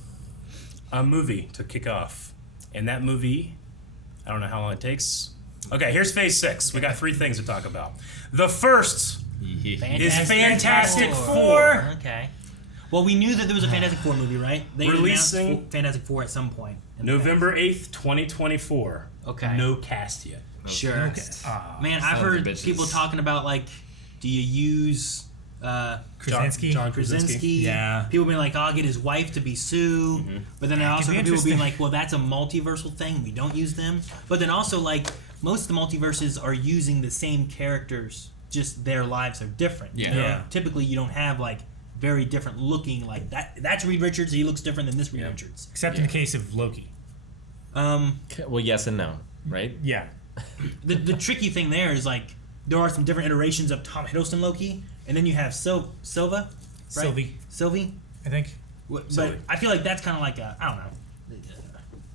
a movie to kick off. And that movie, I don't know how long it takes. Okay, here's Phase 6. We got 3 things to talk about. The first is Fantastic Four. Okay. Well, we knew that there was a Fantastic Four movie, right? They releasing announced Fantastic Four at some point. November 8th, 2024. Okay. No cast yet. Sure. No cast. Man, I've heard people talking about, like, do you use Krasinski? John Krasinski? Yeah. People being like, I'll get his wife to be Sue. Mm-hmm. But then I also heard people being like, well, that's a multiversal thing. We don't use them. But then also, like, most of the multiverses are using the same characters, just their lives are different. Yeah. You know? Typically, you don't have, like, very different looking, like, that's Reed Richards, he looks different than this Reed Richards. Except in the case of Loki. Well, yes and no, right? Yeah. The tricky thing there is, like, there are some different iterations of Tom Hiddleston Loki, and then you have Silva, right? Sylvie, I think. But I feel like that's kind of like I don't know.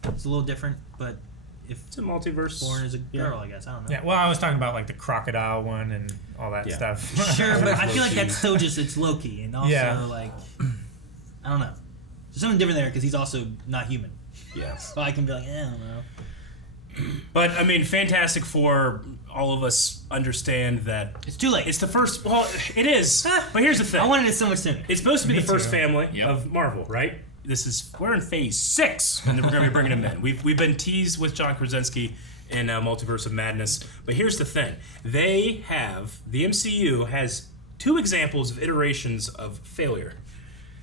It's a little different, but it's a multiverse. Born as a girl, I guess. I don't know. Yeah, well, I was talking about like the crocodile one and all that stuff. Sure, but I feel like that's still just it's Loki, and also like I don't know. There's something different there because he's also not human. Yeah. So I can be like, I don't know. But I mean, Fantastic Four. All of us understand that it's too late. It's the first. Well, it is. But here's the thing. I wanted it so much sooner. It's supposed to be the first family of Marvel, right? We're in phase 6, and we're going to be bringing them in. We've been teased with John Krasinski in Multiverse of Madness, but here's the thing: the MCU has 2 examples of iterations of failure.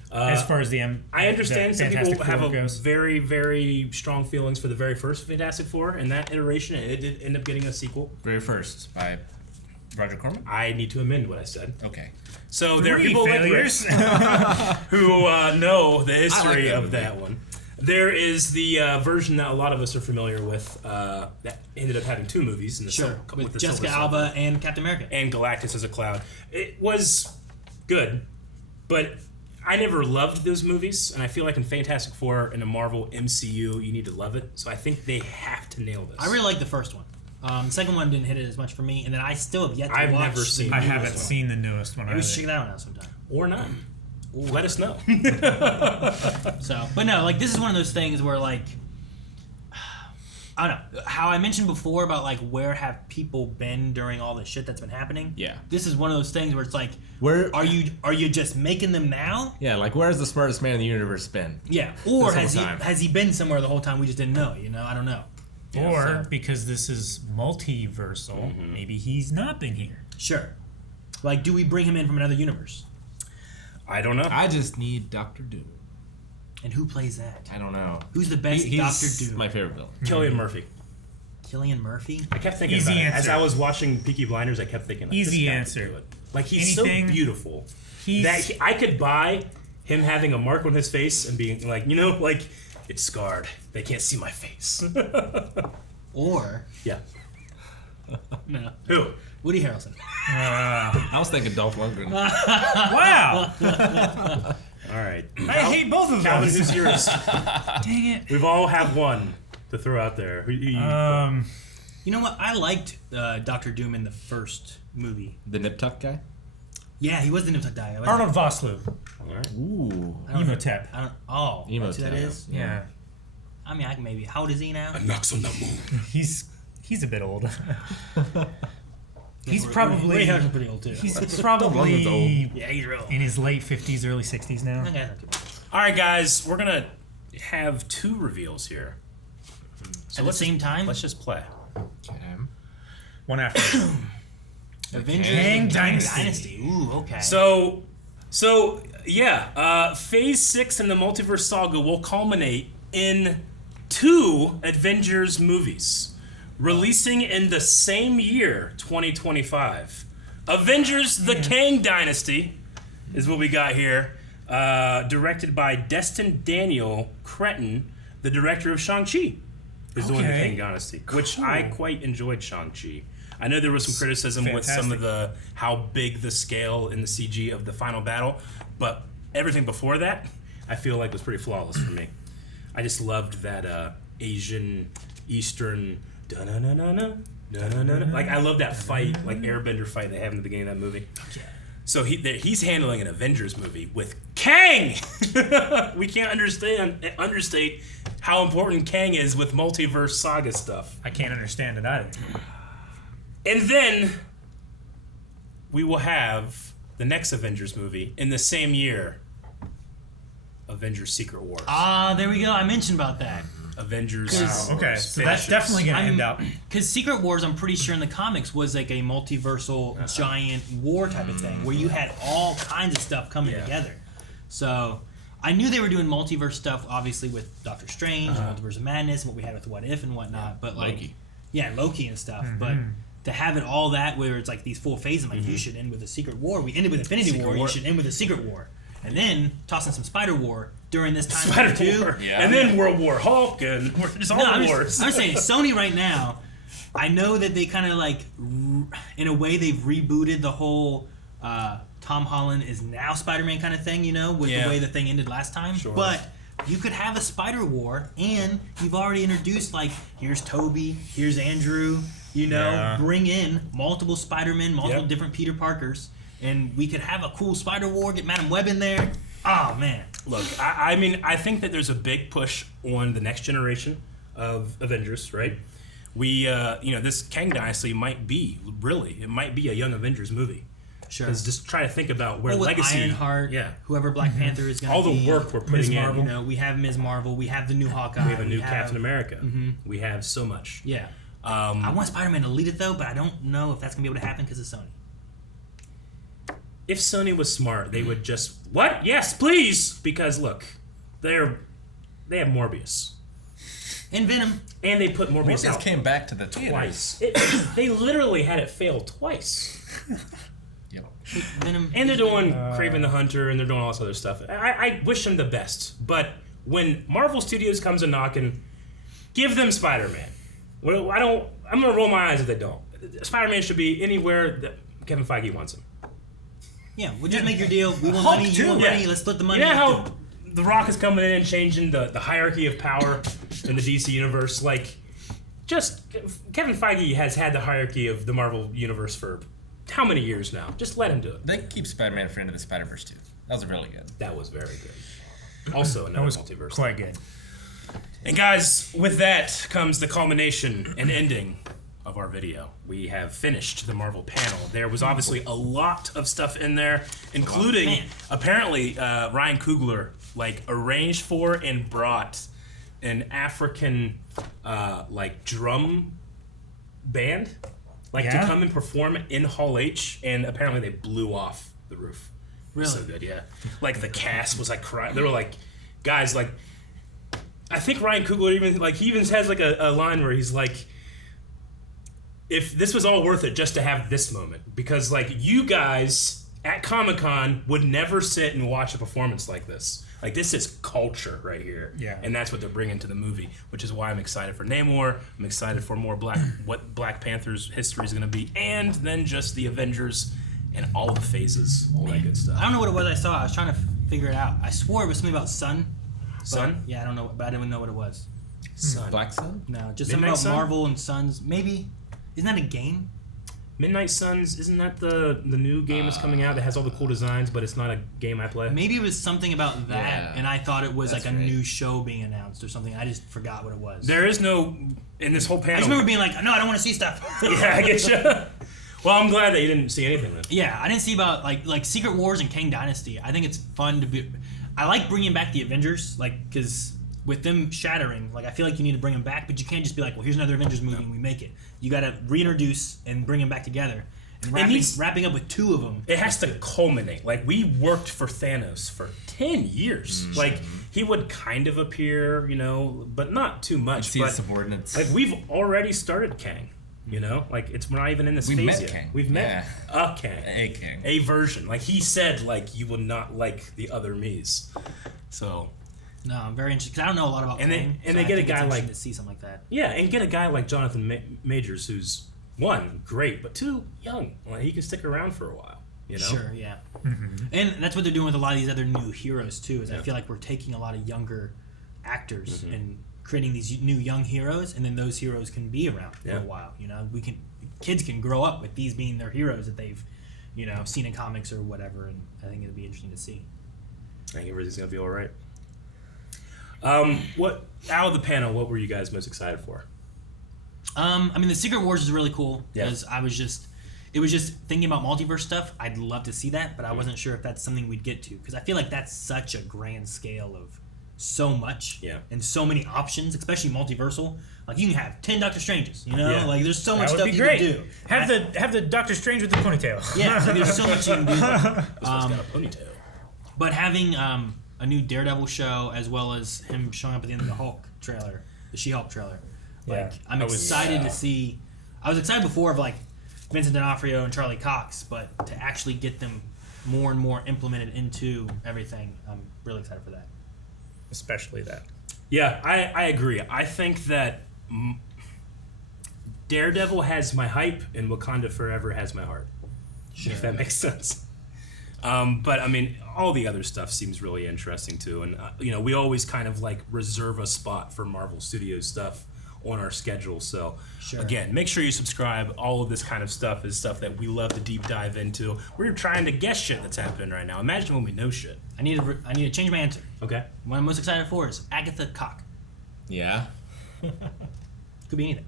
As far as I understand some people have goes. very, very strong feelings for the very first Fantastic Four, and that iteration, it did end up getting a sequel. Very first by Roger Corman. I need to amend what I said. Okay. So there are people like Chris who know the history of that one. There is the version that a lot of us are familiar with that ended up having 2 movies in the with Jessica Alba and Captain America and Galactus as a cloud. It was good, but I never loved those movies, and I feel like in Fantastic Four in the Marvel MCU, you need to love it. So I think they have to nail this. I really like the first one. The second one didn't hit it as much for me, and then I still have yet to watch. Never seen. I haven't seen the newest one. Maybe we should check that one out sometime. Or not. Let us know. So, but no, like this is one of those things where like I don't know how I mentioned before about like where have people been during all the shit that's been happening. Yeah, this is one of those things where it's like, where are you just making them now? Yeah, like where's the smartest man in the universe been? Yeah, or has he been somewhere the whole time we just didn't know? You know, I don't know. Or because this is multiversal, maybe he's not been here. Sure. Like, do we bring him in from another universe? I don't know. I just need Dr. Doom. And who plays that? I don't know. Who's the best Dr. Doom? My favorite villain. Cillian Murphy. Cillian Murphy? I kept thinking about it. As I was watching Peaky Blinders, I kept thinking, easy answer. Do it. Like, he's so beautiful. I could buy him having a mark on his face and being like, you know, like, it's scarred. They can't see my face. Or... Yeah. No. Who? Woody Harrelson. I was thinking Dolph Lundgren. Wow. All right. I hate both of Calvin, those. who's yours? Dang it. We've all have one to throw out there. You know what? I liked Dr. Doom in the first movie. The Nip Tuck guy? Yeah, he was the Nip Tuck guy. Arnold Vosloo. All right. Ooh. Emotep. Emotep. That's who that is? Yeah. I mean, I can maybe. How old is he now? A knocks on the moon. He's a bit old. He's probably Ray Harrison's pretty old too. He's probably old. Yeah, he's real. In his late 50s, early 60s now. Okay. All right, guys, we're gonna have 2 reveals here. So at the same time, let's just play. One after. Avengers Kang Dynasty. Ooh, okay. So yeah, Phase 6 in the Multiverse Saga will culminate in 2 Avengers movies, releasing in the same year, 2025. Avengers: The Kang Dynasty is what we got here, directed by Destin Daniel Cretton, the director of Shang-Chi, is doing the Kang Dynasty, which I quite enjoyed Shang-Chi. I know there was some criticism with some of how big the scale in the CG of the final battle, but everything before that, I feel like was pretty flawless for me. I just loved that Asian, Eastern, like I love that fight, like Airbender fight they have in the beginning of that movie. So he's handling an Avengers movie with Kang. We can't understate how important Kang is with multiverse saga stuff. I can't understand it either. And then we will have the next Avengers movie in the same year, Avengers: Secret Wars. There we go. I mentioned about that. Avengers. Wow. Okay, so that's definitely gonna end up. Because Secret Wars, I'm pretty sure in the comics was like a multiversal giant war type of thing, where you had all kinds of stuff coming together. So I knew they were doing multiverse stuff, obviously with Doctor Strange and Multiverse of Madness, and what we had with What If and whatnot. But like, Loki and stuff. But to have it all that where it's like these full phases, like you should end with a Secret War. We ended with Infinity War. You should end with a Secret War, and then toss in some Spider War during this time too. And then World War Hulk and just all the wars. I'm saying Sony right now. I know that they kind of like, in a way, they've rebooted the whole Tom Holland is now Spider-Man kind of thing, you know, with the way the thing ended last time. But you could have a Spider War, and you've already introduced, like, here's Toby, here's Andrew, you know, bring in multiple Spider-Men, multiple different Peter Parkers, and we could have a cool Spider War, get Madam Web in there. Oh, man. Look, I mean, I think that there's a big push on the next generation of Avengers, right? We, this Kang Dynasty might be, it might be a Young Avengers movie. Sure. Because just try to think about where legacy... Ironheart, whoever Black Panther is going to be. All the work we're putting in. You know, we have Ms. Marvel, we have the new Hawkeye. We have a new Captain America. We have so much. Yeah. I want Spider-Man to lead it, though, but I don't know if that's going to be able to happen because of Sony. If Sony was smart, they would just... What? Yes, please! Because, look, they have Morbius. And Venom. And they put Morbius out came back to the twice. They literally had it fail twice. Venom. And they're doing Kraven the Hunter, and they're doing all this other stuff. I wish them the best, but when Marvel Studios comes a knocking, give them Spider-Man. I'm gonna roll my eyes if they don't. Spider-Man should be anywhere that Kevin Feige wants him. Yeah, we'll just make your deal. We want money, you want money. Let's split the money. You know how The Rock is coming in and changing the hierarchy of power in the DC universe? Like, just Kevin Feige has had the hierarchy of the Marvel universe for how many years now? Just let him do it. They keep Spider-Man for Into the Spider-Verse too. That was really good. That was very good. Also, another multiverse. Quite good. And guys, with that comes the culmination and ending of our video. We have finished the Marvel panel. There was obviously a lot of stuff in there, including apparently Ryan Coogler arranged for and brought an African drum band to come and perform in Hall H, and apparently they blew off the roof. Really? So good, yeah. The cast was crying. They were guys, I think Ryan Coogler even has a line where he's like, if this was all worth it just to have this moment, because you guys at Comic-Con would never sit and watch a performance like this. This is culture right here. Yeah. And that's what they're bringing to the movie, which is why I'm excited for Namor. I'm excited for more what Black Panther's history is going to be, and then just the Avengers and all the phases, all that good stuff. I don't know what it was I saw. I was trying to figure it out. I swore it was something about Sun. Sun? Yeah, I don't know, but I didn't know what it was. Sun. Black Sun? No, just Midnight something about Sun? Marvel and Suns. Maybe. Isn't that a game? Midnight Suns, isn't that the new game that's coming out that has all the cool designs, but it's not a game I play? Maybe it was something about that, and I thought it was That's a new show being announced or something. I just forgot what it was. There is no, in this whole panel. I just remember being like, no, I don't want to see stuff. Yeah, I get you. Well, I'm glad that you didn't see anything then. Yeah, I didn't see about like Secret Wars and Kang Dynasty. I think it's fun to be. I like bringing back the Avengers, because with them shattering, I feel like you need to bring them back, but you can't just be like, well, here's another Avengers movie and we make it. You got to reintroduce and bring them back together. And wrapping up with two of them. It has to culminate. We worked for Thanos for 10 years. He would kind of appear, but not too much. See his subordinates. We've already started Kang. We're not even in this phase met yet. Kang. We've met a Kang. A Kang. A version. He said, you will not like the other me's. So... No, I'm very interested, because I don't know a lot about Kang. And they get a guy to see something like that. Yeah, and get a guy like Jonathan Majors, who's, one, great, but two, young. He can stick around for a while, Sure, yeah. Mm-hmm. And that's what they're doing with a lot of these other new heroes, too, is I feel like we're taking a lot of younger actors and creating these new young heroes, and then those heroes can be around for a while, Kids can grow up with these being their heroes that they've, seen in comics or whatever, and I think it'll be interesting to see. I think everything's going to be all right. What out of the panel, what were you guys most excited for? The Secret Wars is really cool because it was just thinking about multiverse stuff. I'd love to see that, but I wasn't sure if that's something we'd get to, because I feel like that's such a grand scale of so much and so many options, especially multiversal. You can have 10 Doctor Stranges, there's so much stuff you can do. Have the Doctor Strange with the ponytail. Yeah, there's so much you can do. This one's got a ponytail. But having a new Daredevil show, as well as him showing up at the end of the Hulk trailer, the She-Hulk trailer. I'm excited to see. I was excited before of Vincent D'Onofrio and Charlie Cox, but to actually get them more and more implemented into everything, I'm really excited for that. Especially that. Yeah, I agree. I think that Daredevil has my hype and Wakanda Forever has my heart. Sure. If that makes sense. But I mean, all the other stuff seems really interesting too. And we always kind of like reserve a spot for Marvel Studios stuff on our schedule. So again, make sure you subscribe. All of this kind of stuff is stuff that we love to deep dive into. We're trying to guess shit that's happening right now. Imagine when we know shit. I need to change my answer. Okay. What I'm most excited for is Agatha Cock. Yeah. Could be anything.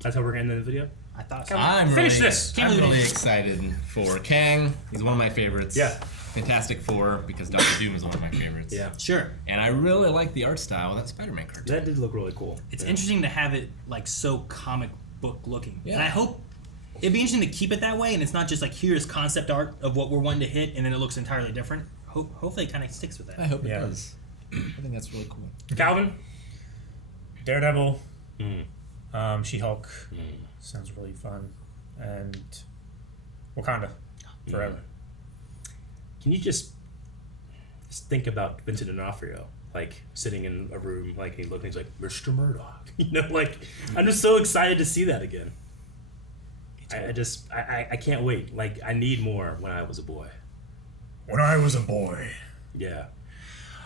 That's how we're gonna end the video. I thought so. I'm Finish really, this. I'm really excited for Kang. He's one of my favorites. Yeah. Fantastic Four, because Doctor Doom is one of my favorites. Yeah. Sure. And I really like the art style of that Spider-Man cartoon. That did look really cool. It's interesting to have it like so comic book looking. Yeah. And I hope it'd be interesting to keep it that way, and it's not just like here's concept art of what we're wanting to hit, and then it looks entirely different. Hopefully it kind of sticks with that. I hope it does. I think that's really cool. Calvin? Daredevil. She-Hulk. Sounds really fun. And Wakanda. Forever. Can you just think about Vincent D'Onofrio, like sitting in a room, like he looks, he's like Mr. Murdoch. I'm just so excited to see that again. I can't wait. Like, I need more When I Was a Boy. When I Was a Boy. Yeah.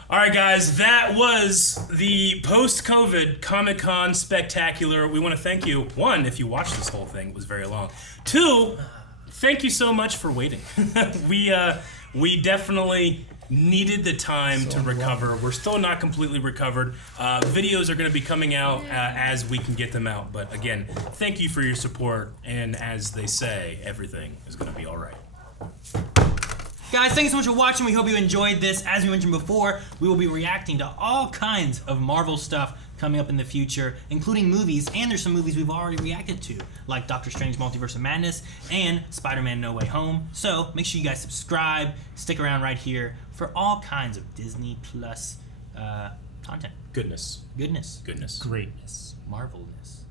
All right, guys, that was the post-COVID Comic-Con Spectacular. We want to thank you. One, if you watched this whole thing, it was very long. Two, thank you so much for waiting. We definitely needed the time to recover. We're still not completely recovered. Videos are going to be coming out as we can get them out. But again, thank you for your support. And as they say, everything is going to be all right. Guys, thanks so much for watching. We hope you enjoyed this. As we mentioned before, we will be reacting to all kinds of Marvel stuff coming up in the future, including movies, and there's some movies we've already reacted to, like Doctor Strange Multiverse of Madness and Spider-Man No Way Home. So make sure you guys subscribe, stick around right here for all kinds of Disney Plus content. Goodness. Goodness. Goodness. Greatness. Marvelness.